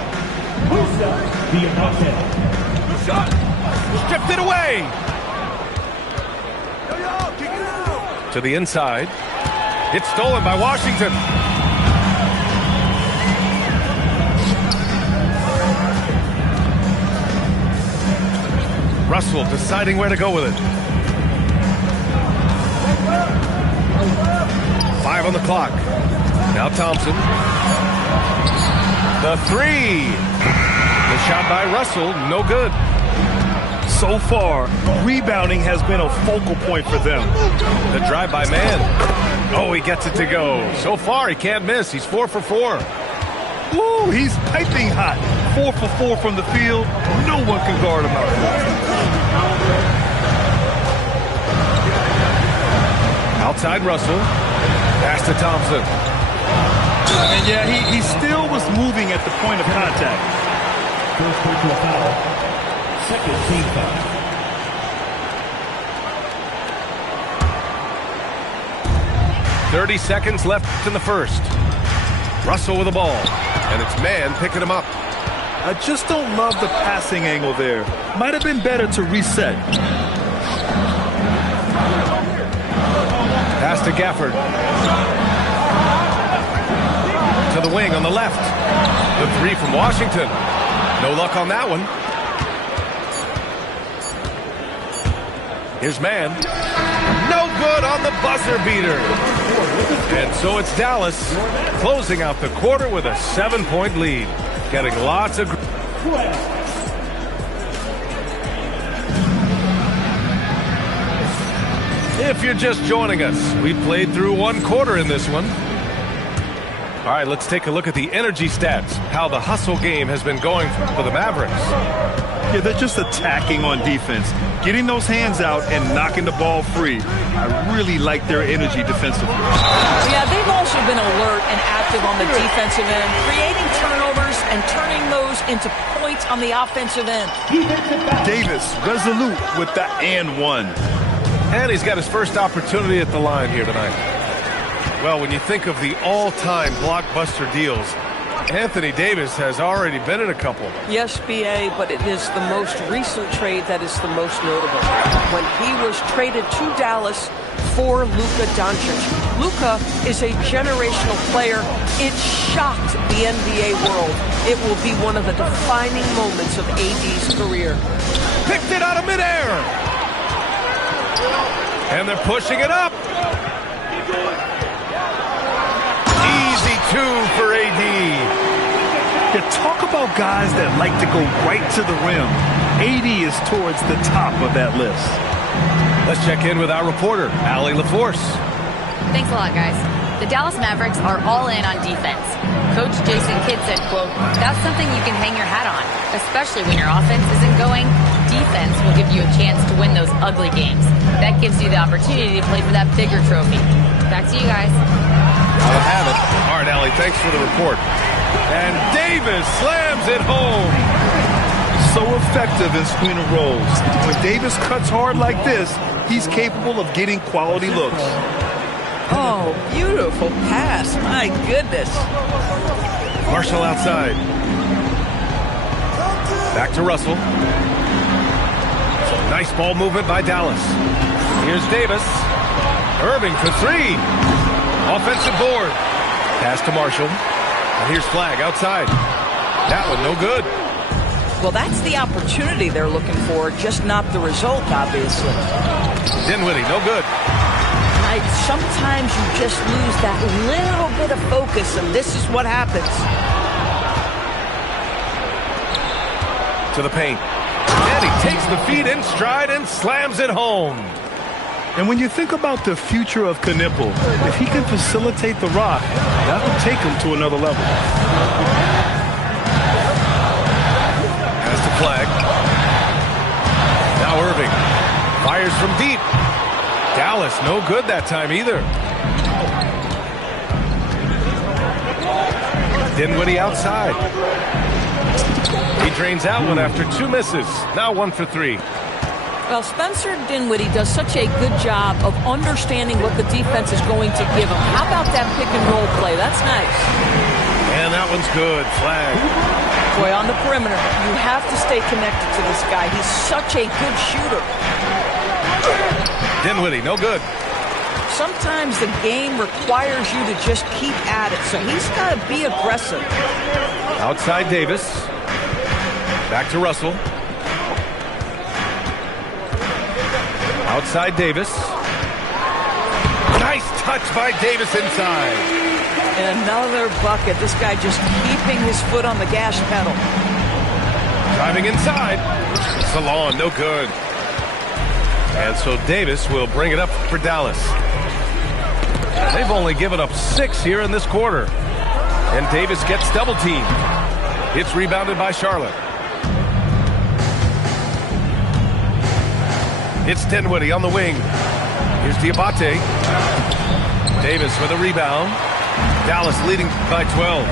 Stripped it away. To the inside. It's stolen by Washington. Russell deciding where to go with it. 5 on the clock. Now Thompson. The three. The shot by Russell, no good. So far, rebounding has been a focal point for them. The drive by Man. Oh, he gets it to go. So far, he can't miss. He's 4 for 4. Woo, he's piping hot. 4 for 4 from the field. No one can guard him out there. Outside Russell. Pass to Thompson. And yeah, he still was moving at the point of contact. First personal foul. Second team foul. .30 left in the first. Russell with the ball. And it's Man picking him up. I just don't love the passing angle there. Might have been better to reset. Pass to Gafford. To the wing on the left. The three from Washington. No luck on that one. Here's Man. No good on the buzzer beater. And so it's Dallas closing out the quarter with a 7-point lead. Getting lots of... If you're just joining us, we played through one quarter in this one. All right, let's take a look at the energy stats, how the hustle game has been going for the Mavericks. Yeah, they're just attacking on defense, getting those hands out and knocking the ball free. I really like their energy defensively. Yeah, they've also been alert and active on the defensive end, creating turnovers and turning those into points on the offensive end. Davis, resolute with the and one. And he's got his first opportunity at the line here tonight. Well, when you think of the all-time blockbuster deals, Anthony Davis has already been in a couple. Yes, B.A., but it is the most recent trade that is the most notable. When he was traded to Dallas for Luka Doncic. Luka is a generational player. It shocked the NBA world. It will be one of the defining moments of AD's career. Picked it out of midair. And they're pushing it up. Easy two for AD. Yeah, talk about guys that like to go right to the rim. AD is towards the top of that list. Let's check in with our reporter, Allie LaForce. Thanks a lot, guys. The Dallas Mavericks are all in on defense. Coach Jason Kidd said, quote, "That's something you can hang your hat on, especially when your offense isn't going. Defense will give you a chance to win those ugly games. That gives you the opportunity to play for that bigger trophy." Back to you guys. I'll have it. All right, Allie, thanks for the report. And Davis slams it home. So effective in screen and rolls. When Davis cuts hard like this, he's capable of getting quality looks. Oh, beautiful pass. My goodness. Marshall outside. Back to Russell. Nice ball movement by Dallas. Here's Davis. Irving for three. Offensive board. Pass to Marshall. And here's Flagg outside. That one no good. Well, that's the opportunity they're looking for, just not the result, obviously. Dinwiddie, no good. Sometimes you just lose that little bit of focus, and this is what happens. To the paint. And he takes the feed in stride and slams it home. And when you think about the future of Knipple, if he can facilitate the rock, that will take him to another level. Pass to Flagg. Now Irving. Fires from deep. Dallas, no good that time either. Dinwiddie outside. He drains out one after two misses. Now 1 for 3. Well, Spencer Dinwiddie does such a good job of understanding what the defense is going to give him. How about that pick and roll play? That's nice. And that one's good. Flagg. Boy, on the perimeter, you have to stay connected to this guy. He's such a good shooter. Dinwiddie, no good. Sometimes the game requires you to just keep at it, so he's got to be aggressive. Outside Davis. Back to Russell. Outside Davis. Nice touch by Davis inside. And another bucket. This guy just keeping his foot on the gas pedal. Driving inside. Salon, no good. And so Davis will bring it up for Dallas. They've only given up 6 here in this quarter. And Davis gets double teamed. It's rebounded by Charlotte. It's Dinwiddie on the wing. Here's Diabate. Davis with a rebound. Dallas leading by 12.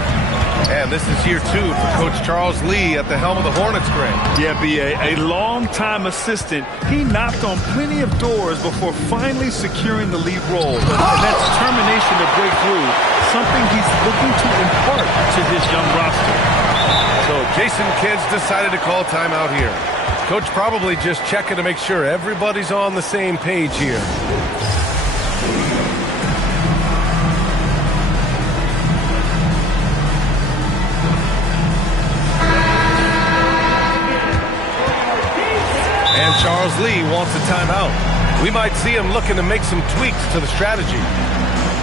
And this is year 2 for Coach Charles Lee at the helm of the Hornets, Greg. Yeah, B.A., a long-time assistant. He knocked on plenty of doors before finally securing the lead role. And that determination to break through, something he's looking to impart to his young roster. So Jason Kidd decided to call timeout here. Coach probably just checking to make sure everybody's on the same page here. And Charles Lee wants a timeout. We might see him looking to make some tweaks to the strategy.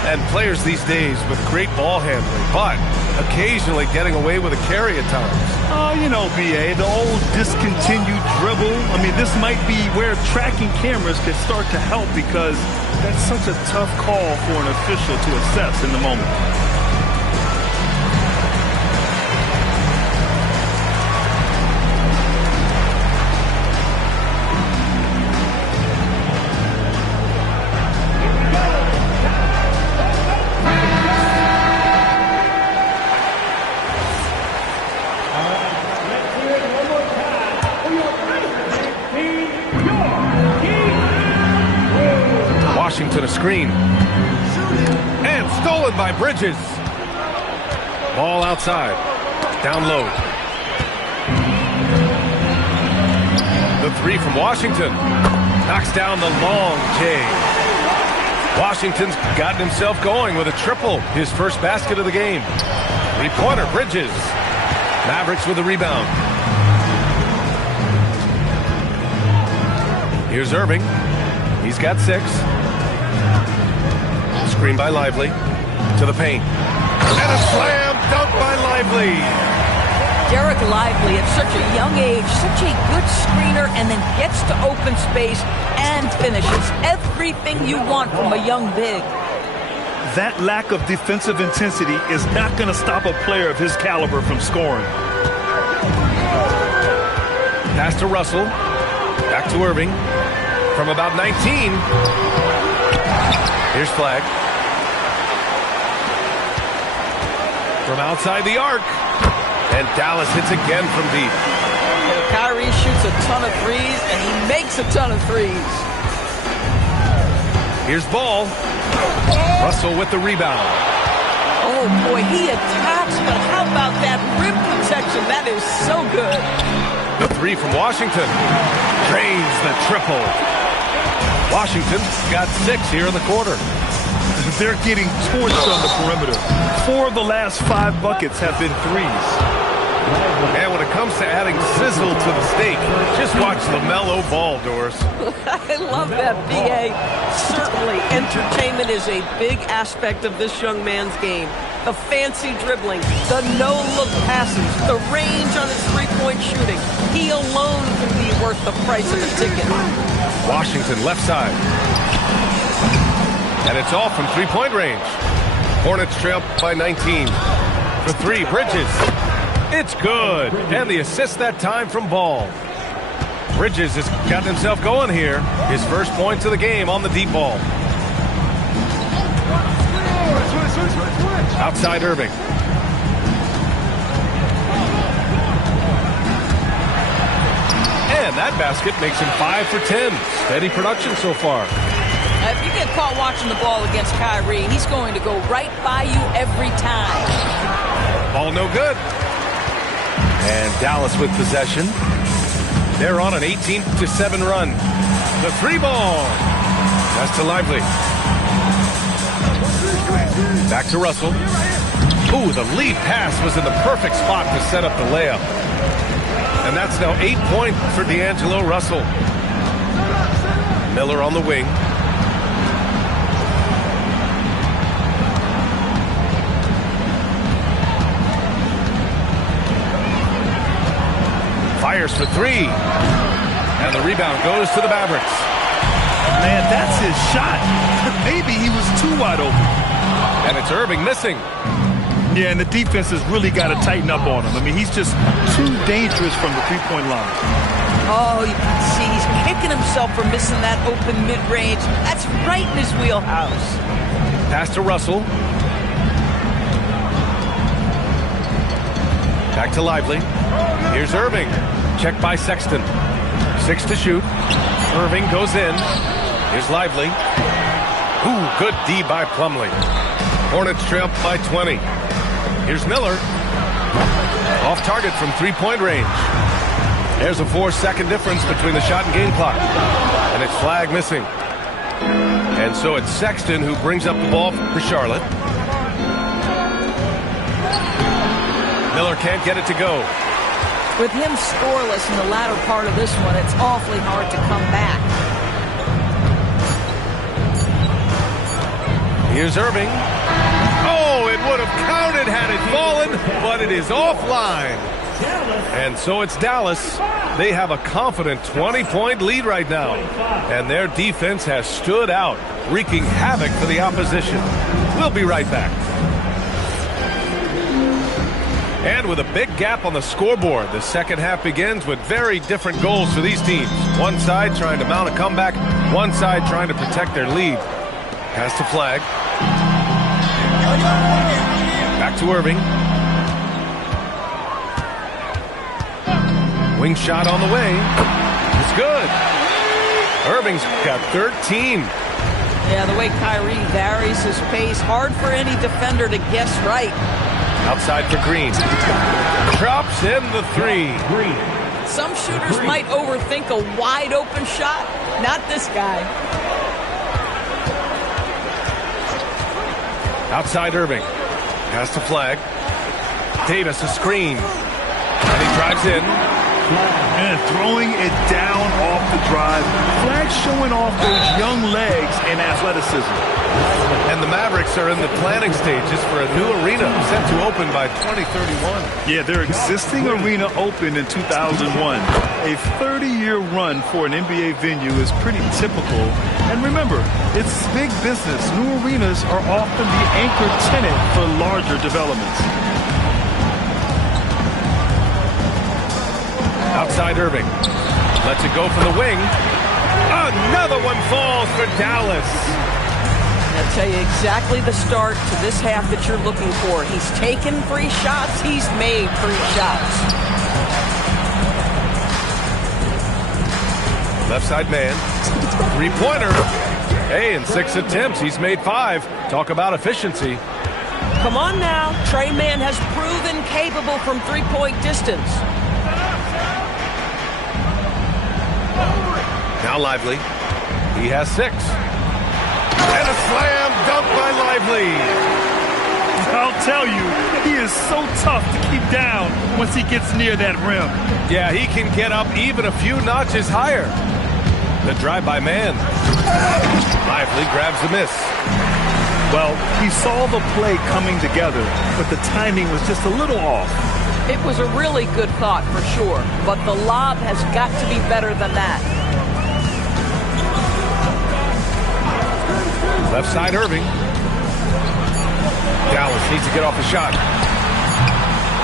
And players these days with great ball handling, but occasionally getting away with a carry at times. Oh, you know, B.A., the old discontinued dribble. I mean, this might be where tracking cameras could start to help because that's such a tough call for an official to assess in the moment. screen. And stolen by Bridges. Ball outside. Down low. The three from Washington. Knocks down the long J. Washington's gotten himself going with a triple. His first basket of the game. Three-pointer, Bridges. Mavericks with the rebound. Here's Irving. He's got 6. Screen by Lively. To the paint. And a slam dunk by Lively. Derek Lively at such a young age, such a good screener, and then gets to open space and finishes. Everything you want from a young big. That lack of defensive intensity is not going to stop a player of his caliber from scoring. Pass to Russell. Back to Irving. From about 19. Here's Flag. From outside the arc. And Dallas hits again from deep. Kyrie shoots a ton of threes, and he makes a ton of threes. Here's Ball. Russell with the rebound. Oh, boy, he attacks, but how about that rim protection? That is so good. The three from Washington. Drains the triple. Washington's got 6 here in the quarter. They're getting torched on the perimeter. 4 of the last 5 buckets have been threes. And when it comes to adding sizzle to the steak, just watch LaMelo Ball, Doris. I love that, B.A. Certainly, entertainment is a big aspect of this young man's game. The fancy dribbling, the no-look passes, the range on his three-point shooting. He alone can be worth the price of the ticket. Washington left side. And it's off from three-point range. Hornets trail by 19. For 3, Bridges. It's good. And the assist that time from Ball. Bridges has gotten himself going here. His first points of the game on the deep ball. Outside Irving. And that basket makes him 5 for 10. Steady production so far. If you get caught watching the ball against Kyrie, he's going to go right by you every time. Ball no good. And Dallas with possession. They're on an 18-7 run. The 3-ball. That's to Lively. Back to Russell. Ooh, the lead pass was in the perfect spot to set up the layup. And that's now 8 points for D'Angelo Russell. Miller on the wing. Fires for 3. And the rebound goes to the Mavericks. Man, that's his shot. Maybe he was too wide open. And it's Irving missing. Yeah, and the defense has really got to tighten up on him. I mean, he's just too dangerous from the three-point line. Oh, you can see he's kicking himself for missing that open mid-range. That's right in his wheelhouse. Pass to Russell. Back to Lively. Here's Irving. Checked by Sexton. 6 to shoot. Irving goes in. Here's Lively. Ooh, good D by Plumlee. Hornets trail by 20. Here's Miller. Off target from three-point range. There's a 4-second difference between the shot and game clock. And it's Flag missing. And so it's Sexton who brings up the ball for Charlotte. Miller can't get it to go. With him scoreless in the latter part of this one, it's awfully hard to come back. Here's Irving. Oh, it would have counted had it fallen, but it is offline. And so it's Dallas. They have a confident 20-point lead right now. And their defense has stood out, wreaking havoc for the opposition. We'll be right back. And with a big gap on the scoreboard, the second half begins with very different goals for these teams. One side trying to mount a comeback, one side trying to protect their lead. Pass to Flag. Back to Irving. Wing shot on the way. It's good. Irving's got 13. Yeah, the way Kyrie varies his pace, hard for any defender to guess right. Outside for Green. Drops in the three. Some shooters might overthink a wide open shot. Not this guy. Outside Irving. Pass to Flag. Davis a screen. And he drives in. And throwing it down off the drive. Flag showing off those young legs and athleticism. And the Mavericks are in the planning stages for a new arena set to open by 2031. Yeah, their existing arena opened in 2001. A 30-year run for an NBA venue is pretty typical. And remember, it's big business. New arenas are often the anchor tenant for larger developments. Outside Irving. Lets it go from the wing. Another one falls for Dallas. I'll tell you exactly the start to this half that you're looking for. He's taken 3 shots. He's made 3 shots. Left side man. 3-pointer. Hey, in 6 attempts, he's made 5. Talk about efficiency. Come on now. Trey Mann has proven capable from 3-point distance. Now Lively. He has 6. And a slam dunk by Lively. I'll tell you, he is so tough to keep down once he gets near that rim. Yeah, he can get up even a few notches higher. The drive by Man. Lively grabs the miss. Well, he saw the play coming together, but the timing was just a little off. It was a really good thought for sure, but the lob has got to be better than that. Left side Irving. Dallas needs to get off the shot.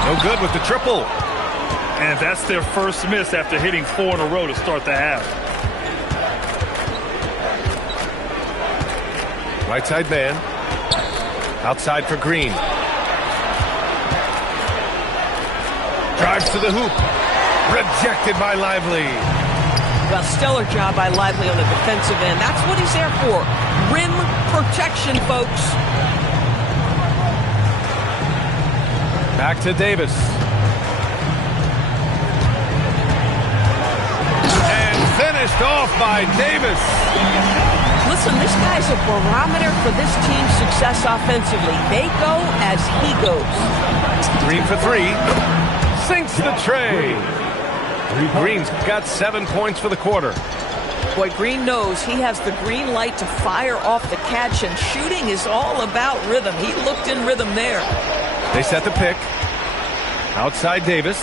No good with the triple. And that's their first miss after hitting 4 in a row to start the half. Right side man. Outside for Green. Drives to the hoop. Rejected by Lively. Well, stellar job by Lively on the defensive end. That's what he's there for. Rim protection, folks. Back to Davis. And finished off by Davis. Listen, this guy's a barometer for this team's success offensively. They go as he goes. Green for 3. Sinks the tray. Green's got 7 points for the quarter. Boy, Green knows he has the green light to fire off the catch, and shooting is all about rhythm. He looked in rhythm there. They set the pick. Outside Davis.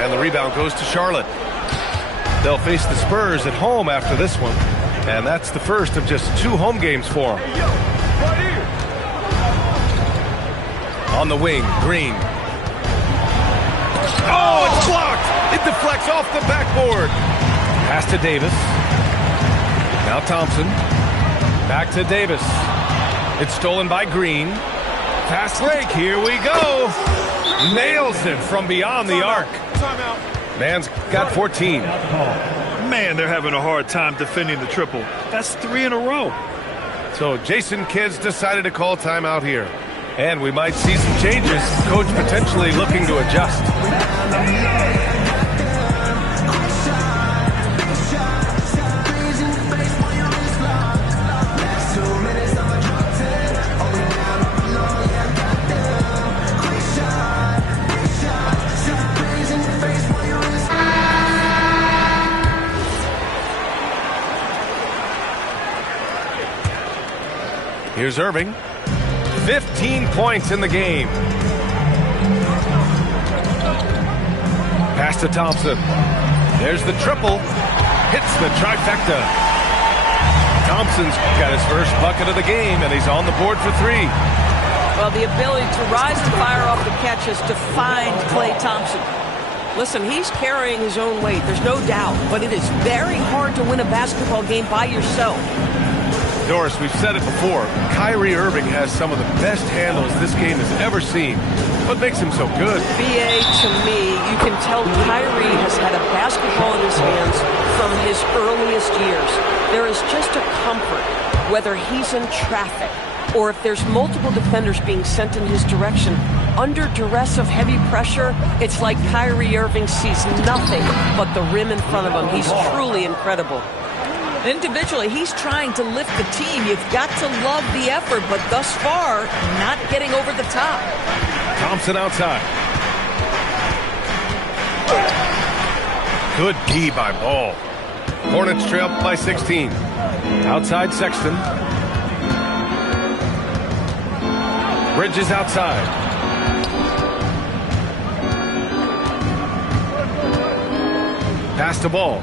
And the rebound goes to Charlotte. They'll face the Spurs at home after this one, and that's the first of just 2 home games for them. On the wing, Green. Oh, it's blocked! It deflects off the backboard. Pass to Davis. Now Thompson. Back to Davis. It's stolen by Green. Fast break, here we go. Nails it from beyond the arc. Man's got 14. Man, they're having a hard time defending the triple. That's 3 in a row. So Jason Kidd's decided to call timeout here. And we might see some changes. Coach potentially looking to adjust. Here's Irving. 15 points in the game. Pass to Thompson. There's the triple. Hits the trifecta. Thompson's got his first bucket of the game, and he's on the board for 3. Well, the ability to rise to fire off the catch has defined Klay Thompson. Listen, he's carrying his own weight, there's no doubt, but it is very hard to win a basketball game by yourself. Doris, we've said it before. Kyrie Irving has some of the best handles this game has ever seen. What makes him so good? BA, to me, you can tell Kyrie has had a basketball in his hands from his earliest years. There is just a comfort, whether he's in traffic or if there's multiple defenders being sent in his direction. Under duress of heavy pressure, it's like Kyrie Irving sees nothing but the rim in front of him. He's truly incredible. Individually, he's trying to lift the team. You've got to love the effort, but thus far, not getting over the top. Thompson outside. Good D by Ball. Hornets trail by 16. Outside Sexton. Bridges outside. Pass to Ball.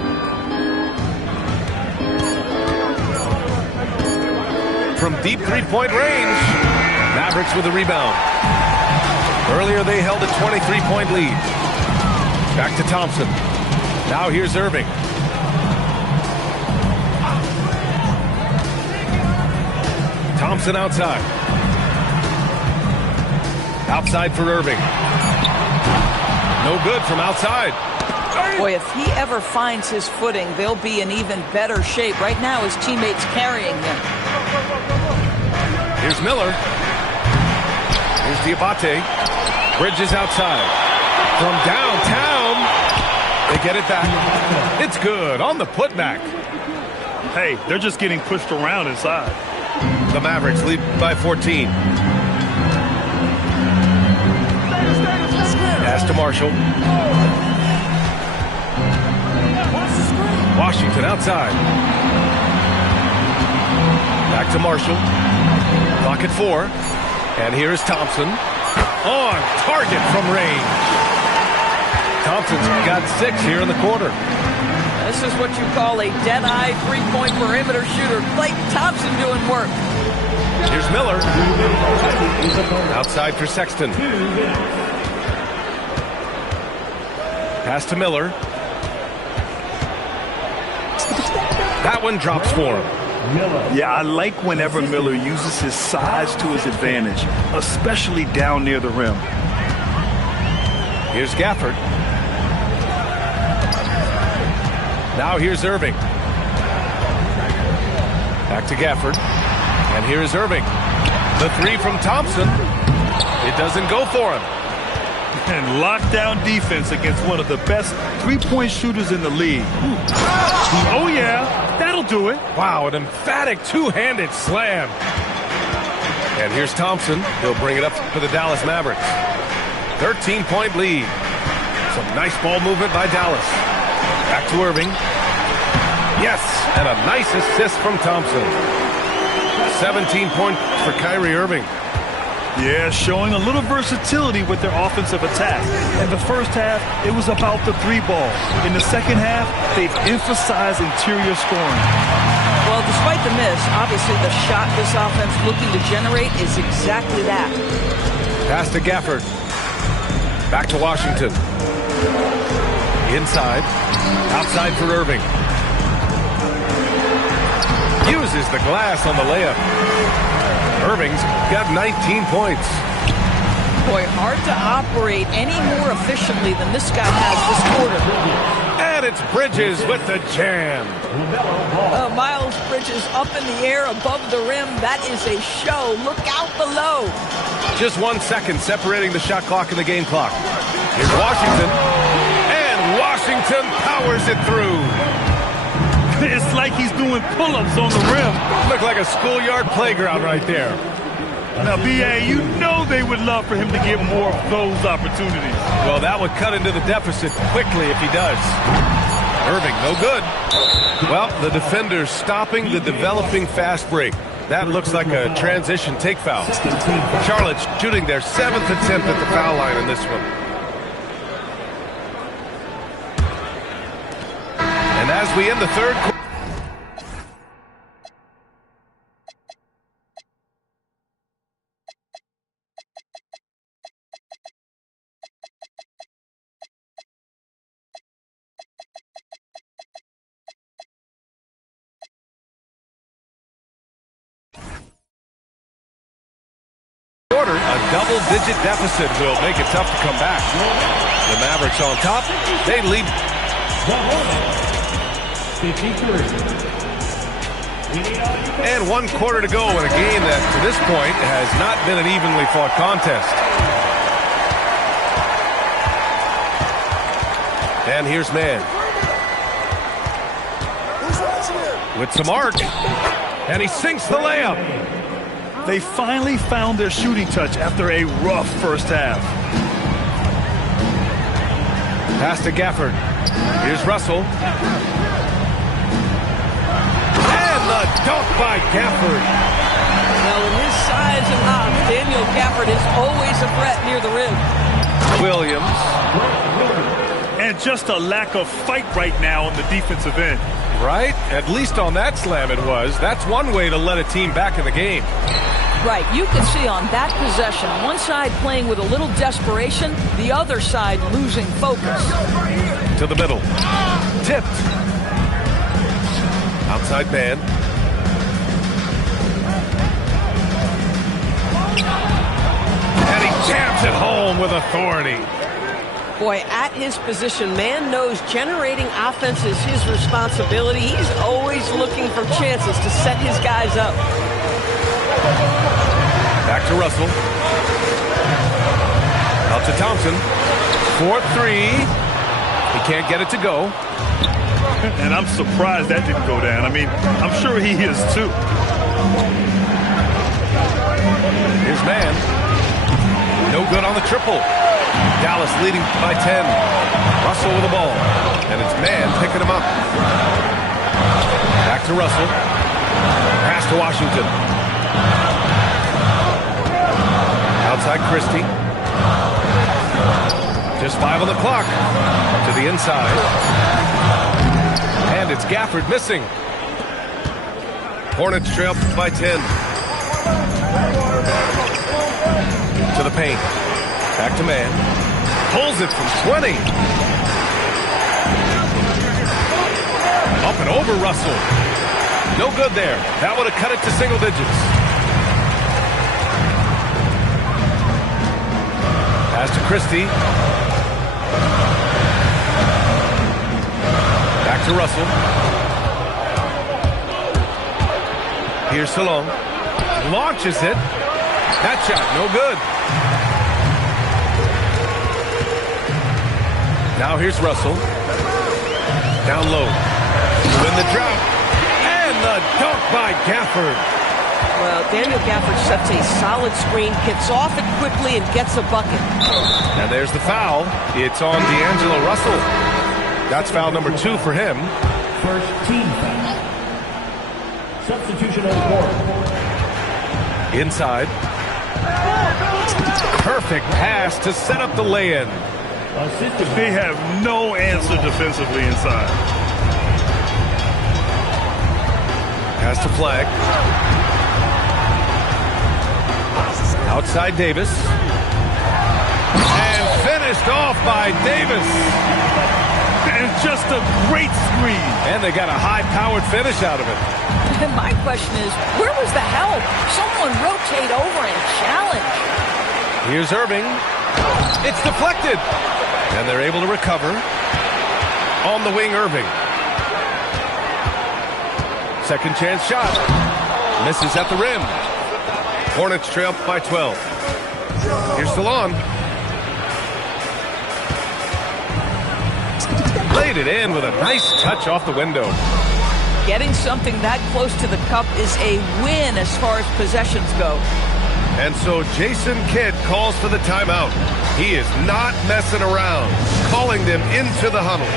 From deep three-point range. Mavericks with a rebound. Earlier they held a 23-point lead. Back to Thompson. Now here's Irving. Thompson outside. Outside for Irving. No good from outside. Boy, if he ever finds his footing, they'll be in even better shape. Right now, his teammates carrying him. Here's Miller. Here's Diabate. Bridges outside. From downtown. They get it back. It's good on the putback. Hey, they're just getting pushed around inside. The Mavericks lead by 14. Pass to Marshall. Washington outside. Back to Marshall. Clock at 4. And here is Thompson. On target from range. Thompson's got 6 here in the quarter. This is what you call a dead-eye three-point perimeter shooter. Klay Thompson doing work. Here's Miller. Outside for Sexton. Pass to Miller. That one drops for him. Yeah, I like whenever Miller uses his size to his advantage, especially down near the rim. Here's Gafford. Now here's Irving. Back to Gafford. And here's Irving. The three from Thompson. It doesn't go for him. And lockdown defense against one of the best three-point shooters in the league. Oh, yeah, that'll do it. Wow, an emphatic two-handed slam. And here's Thompson. He'll bring it up for the Dallas Mavericks. 13-point lead. Some nice ball movement by Dallas. Back to Irving. Yes, and a nice assist from Thompson. 17 points for Kyrie Irving. Yeah, showing a little versatility with their offensive attack. In the first half, it was about the three ball. In the second half, they've emphasized interior scoring. Well, despite the miss, obviously the shot this offense looking to generate is exactly that. Pass to Gafford. Back to Washington. Inside. Outside for Irving. Uses the glass on the layup. Irving's got 19 points. Boy, hard to operate any more efficiently than this guy has this quarter. And it's Bridges with the jam. Miles Bridges up in the air above the rim. That is a show. Look out below. Just 1 second separating the shot clock and the game clock. Here's Washington. And Washington powers it through. It's like he's doing pull-ups on the rim. Look like a schoolyard playground right there. Now, B.A., you know they would love for him to get more of those opportunities. Well, that would cut into the deficit quickly if he does. Irving, no good. Well, the defender's stopping the developing fast break. That looks like a transition take foul. Charlotte shooting their 7th attempt at the foul line in this one. And as we end the third quarter, double-digit deficit will make it tough to come back. The Mavericks on top. They lead. 53. And 1 quarter to go in a game that, to this point, has not been an evenly fought contest. And here's Mann. With some arc. And he sinks the layup. They finally found their shooting touch after a rough first half. Pass to Gafford. Here's Russell. And the dunk by Gafford. Now, with his size and hops, Daniel Gafford is always a threat near the rim. Williams. And just a lack of fight right now on the defensive end. Right? At least on that slam it was. That's one way to let a team back in the game. Right, you can see on that possession, one side playing with a little desperation, the other side losing focus. To the middle. Tipped. Outside man. And he jams it home with authority. Boy, at his position, Mann knows generating offense is his responsibility. He's always looking for chances to set his guys up. Back to Russell. Out to Thompson. 4-3. He can't get it to go. And I'm surprised that didn't go down. I mean, I'm sure he is too. Here's Mann. No good on the triple. Dallas leading by 10. Russell with the ball. And it's Mann picking him up. Back to Russell. Pass to Washington. Outside Christie. Just 5 on the clock. To the inside. And it's Gafford missing. Hornets trail by 10. To the paint. Back to Mann. Pulls it from 20. Up and over Russell. No good there. That would have cut it to single digits. Pass to Christie. Back to Russell. Here's Salon. Launches it. That shot, no good. Now here's Russell. Down low. To win the drought. And the dunk by Gafford. Well, Daniel Gafford sets a solid screen, gets off it quickly, and gets a bucket. And there's the foul. It's on D'Angelo Russell. That's foul number 2 for him. First team foul. Substitution on the court. Inside. Perfect pass to set up the lay-in. They have no answer defensively inside. Pass to Flag. Outside Davis. And finished off by Davis. And just a great screen. And they got a high-powered finish out of it. And my question is, where was the help? Someone rotate over and challenge. Here's Irving. It's deflected. And they're able to recover. On the wing, Irving. Second chance shot. Misses at the rim. Hornets trail by 12. Here's Salon. Laid it in with a nice touch off the window. Getting something that close to the cup is a win as far as possessions go. And so Jason Kidd calls for the timeout. He is not messing around, calling them into the huddle.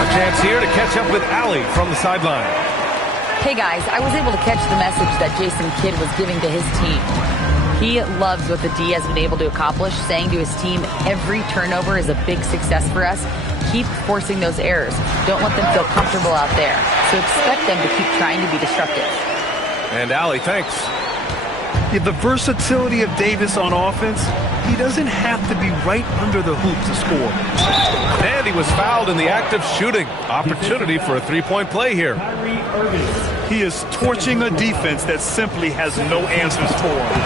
A chance here to catch up with Allie from the sideline. Hey guys, I was able to catch the message that Jason Kidd was giving to his team. He loves what the D has been able to accomplish, saying to his team, every turnover is a big success for us. Keep forcing those errors. Don't let them feel comfortable out there. So expect them to keep trying to be disruptive. And Allie, thanks. The versatility of Davis on offense, he doesn't have to be right under the hoop to score. And he was fouled in the act of shooting. Opportunity for a three-point play here. He is torching a defense that simply has no answers for him.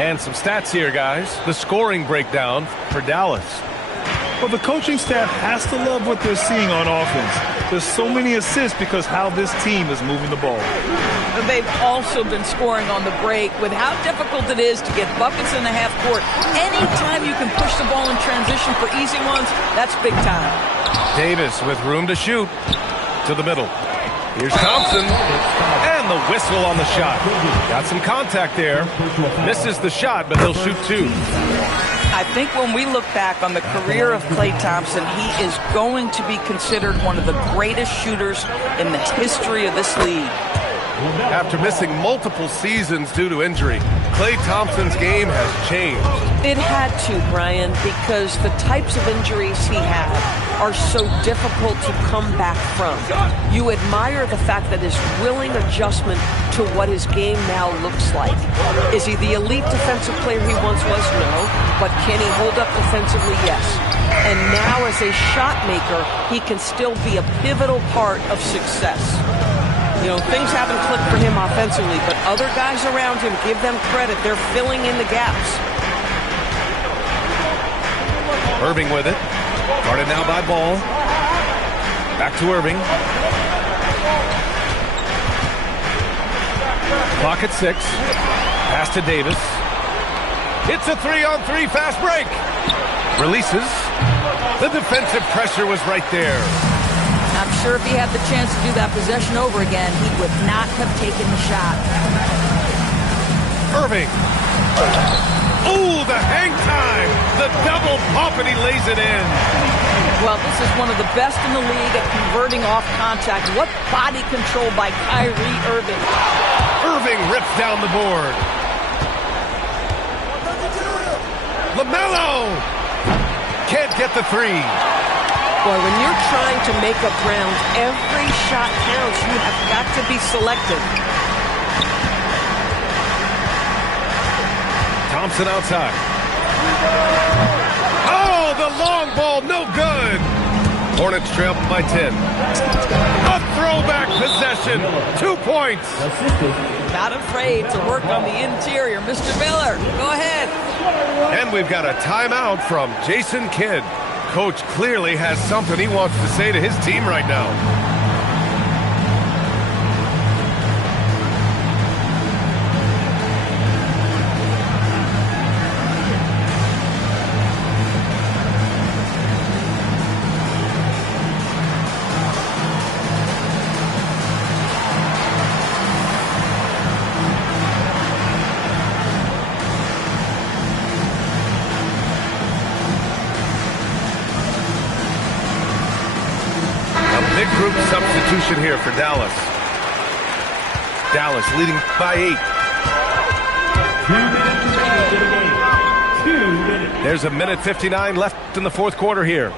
And some stats here, guys. The scoring breakdown for Dallas. Well, the coaching staff has to love what they're seeing on offense. There's so many assists because how this team is moving the ball. They've also been scoring on the break with how difficult it is to get buckets in the half court. Anytime you can push the ball in transition for easy ones, that's big time. Davis with room to shoot to the middle. Here's Thompson, and the whistle on the shot. Got some contact there. Misses the shot, but he'll shoot two. I think when we look back on the career of Klay Thompson, he is going to be considered one of the greatest shooters in the history of this league. After missing multiple seasons due to injury, Klay Thompson's game has changed. It had to, Brian, because the types of injuries he had are so difficult to come back from. You admire the fact that his willing adjustment to what his game now looks like. Is he the elite defensive player he once was? No. But can he hold up defensively? Yes. And now as a shot maker, he can still be a pivotal part of success. You know, things haven't clicked for him offensively, but other guys around him, give them credit. They're filling in the gaps. Irving with it. Guarded now by Ball. Back to Irving. Clock at 6. Pass to Davis. It's a 3-on-3 fast break. Releases. The defensive pressure was right there. I'm sure if he had the chance to do that possession over again, he would not have taken the shot. Irving. Ooh, the hang time. The double pump, and he lays it in. Well, this is one of the best in the league at converting off contact. What body control by Kyrie Irving. Irving rips down the board. LaMelo can't get the three. Boy, when you're trying to make up ground, every shot counts. You have got to be selective. Thompson outside. Oh, the long ball, no good. Hornets trail by 10. A throwback possession. 2 points. Not afraid to work on the interior. Mr. Miller, go ahead. And we've got a timeout from Jason Kidd. Coach clearly has something he wants to say to his team right now. Group substitution here for Dallas. Dallas leading by 8. 2 minutes. There's a minute 59 left in the fourth quarter here.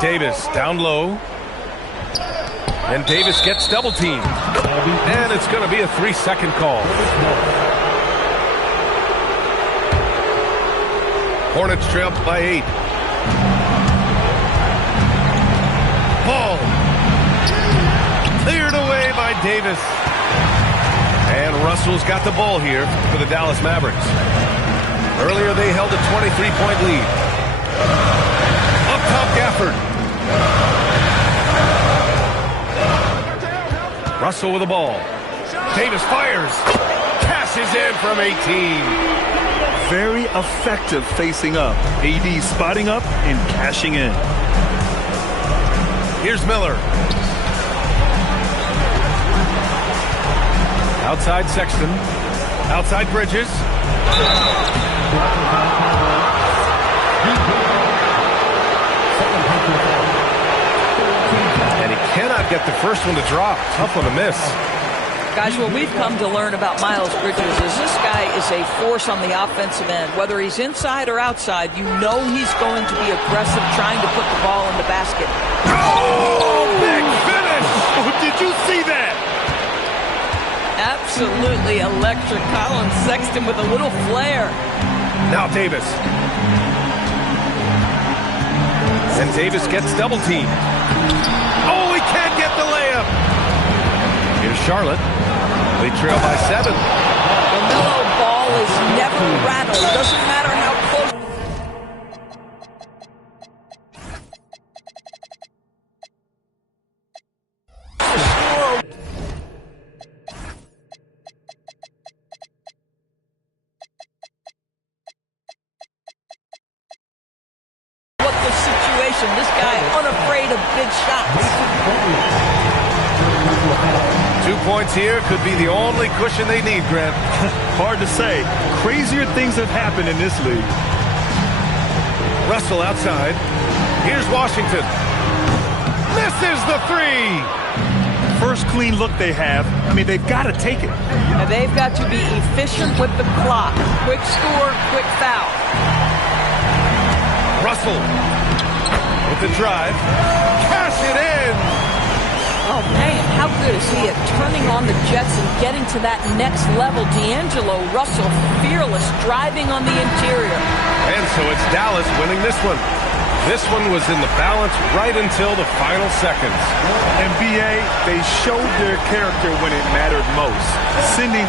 Davis down low. And Davis gets double teamed. And it's going to be a 3-second call. Hornets trail by 8. Ball cleared away by Davis. And Russell's got the ball here for the Dallas Mavericks. Earlier they held a 23-point lead. Up top Gafford. Russell with the ball. Davis fires. Cashes in from 18. Very effective facing up. AD spotting up and cashing in. Here's Miller. Outside Sexton. Outside Bridges. And he cannot get the first one to drop. Tough one to miss. Guys, what we've come to learn about Miles Bridges is this guy is a force on the offensive end. Whether he's inside or outside, you know he's going to be aggressive trying to put the ball in the basket. Oh, big finish! Oh, did you see that? Absolutely electric. Colin Sexton with a little flair. Now Davis. And Davis gets double teamed. Oh, he can't get the layup. Here's Charlotte. They trail by 7. LaMelo Ball is never rattled. Doesn't matter how close. What the situation? This guy unafraid of big shots. 2 points here could be the only cushion they need, Grant. Hard to say. Crazier things have happened in this league. Russell outside. Here's Washington. Misses the 3. First clean look they have. I mean, they've got to take it. And they've got to be efficient with the clock. Quick score, quick foul. Russell with the drive. Cash it in. Oh, man, how good is he at turning on the Jets and getting to that next level? D'Angelo Russell, fearless, driving on the interior. And so it's Dallas winning this one. This one was in the balance right until the final seconds. And BA, they showed their character when it mattered most, sending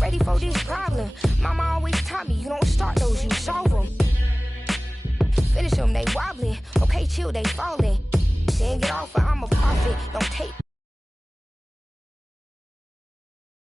Ready for this problem. Mama always taught me you don't start those, you solve them. Finish them, they wobbling. Okay, chill, they falling. Then get off, I'm a prophet. Don't take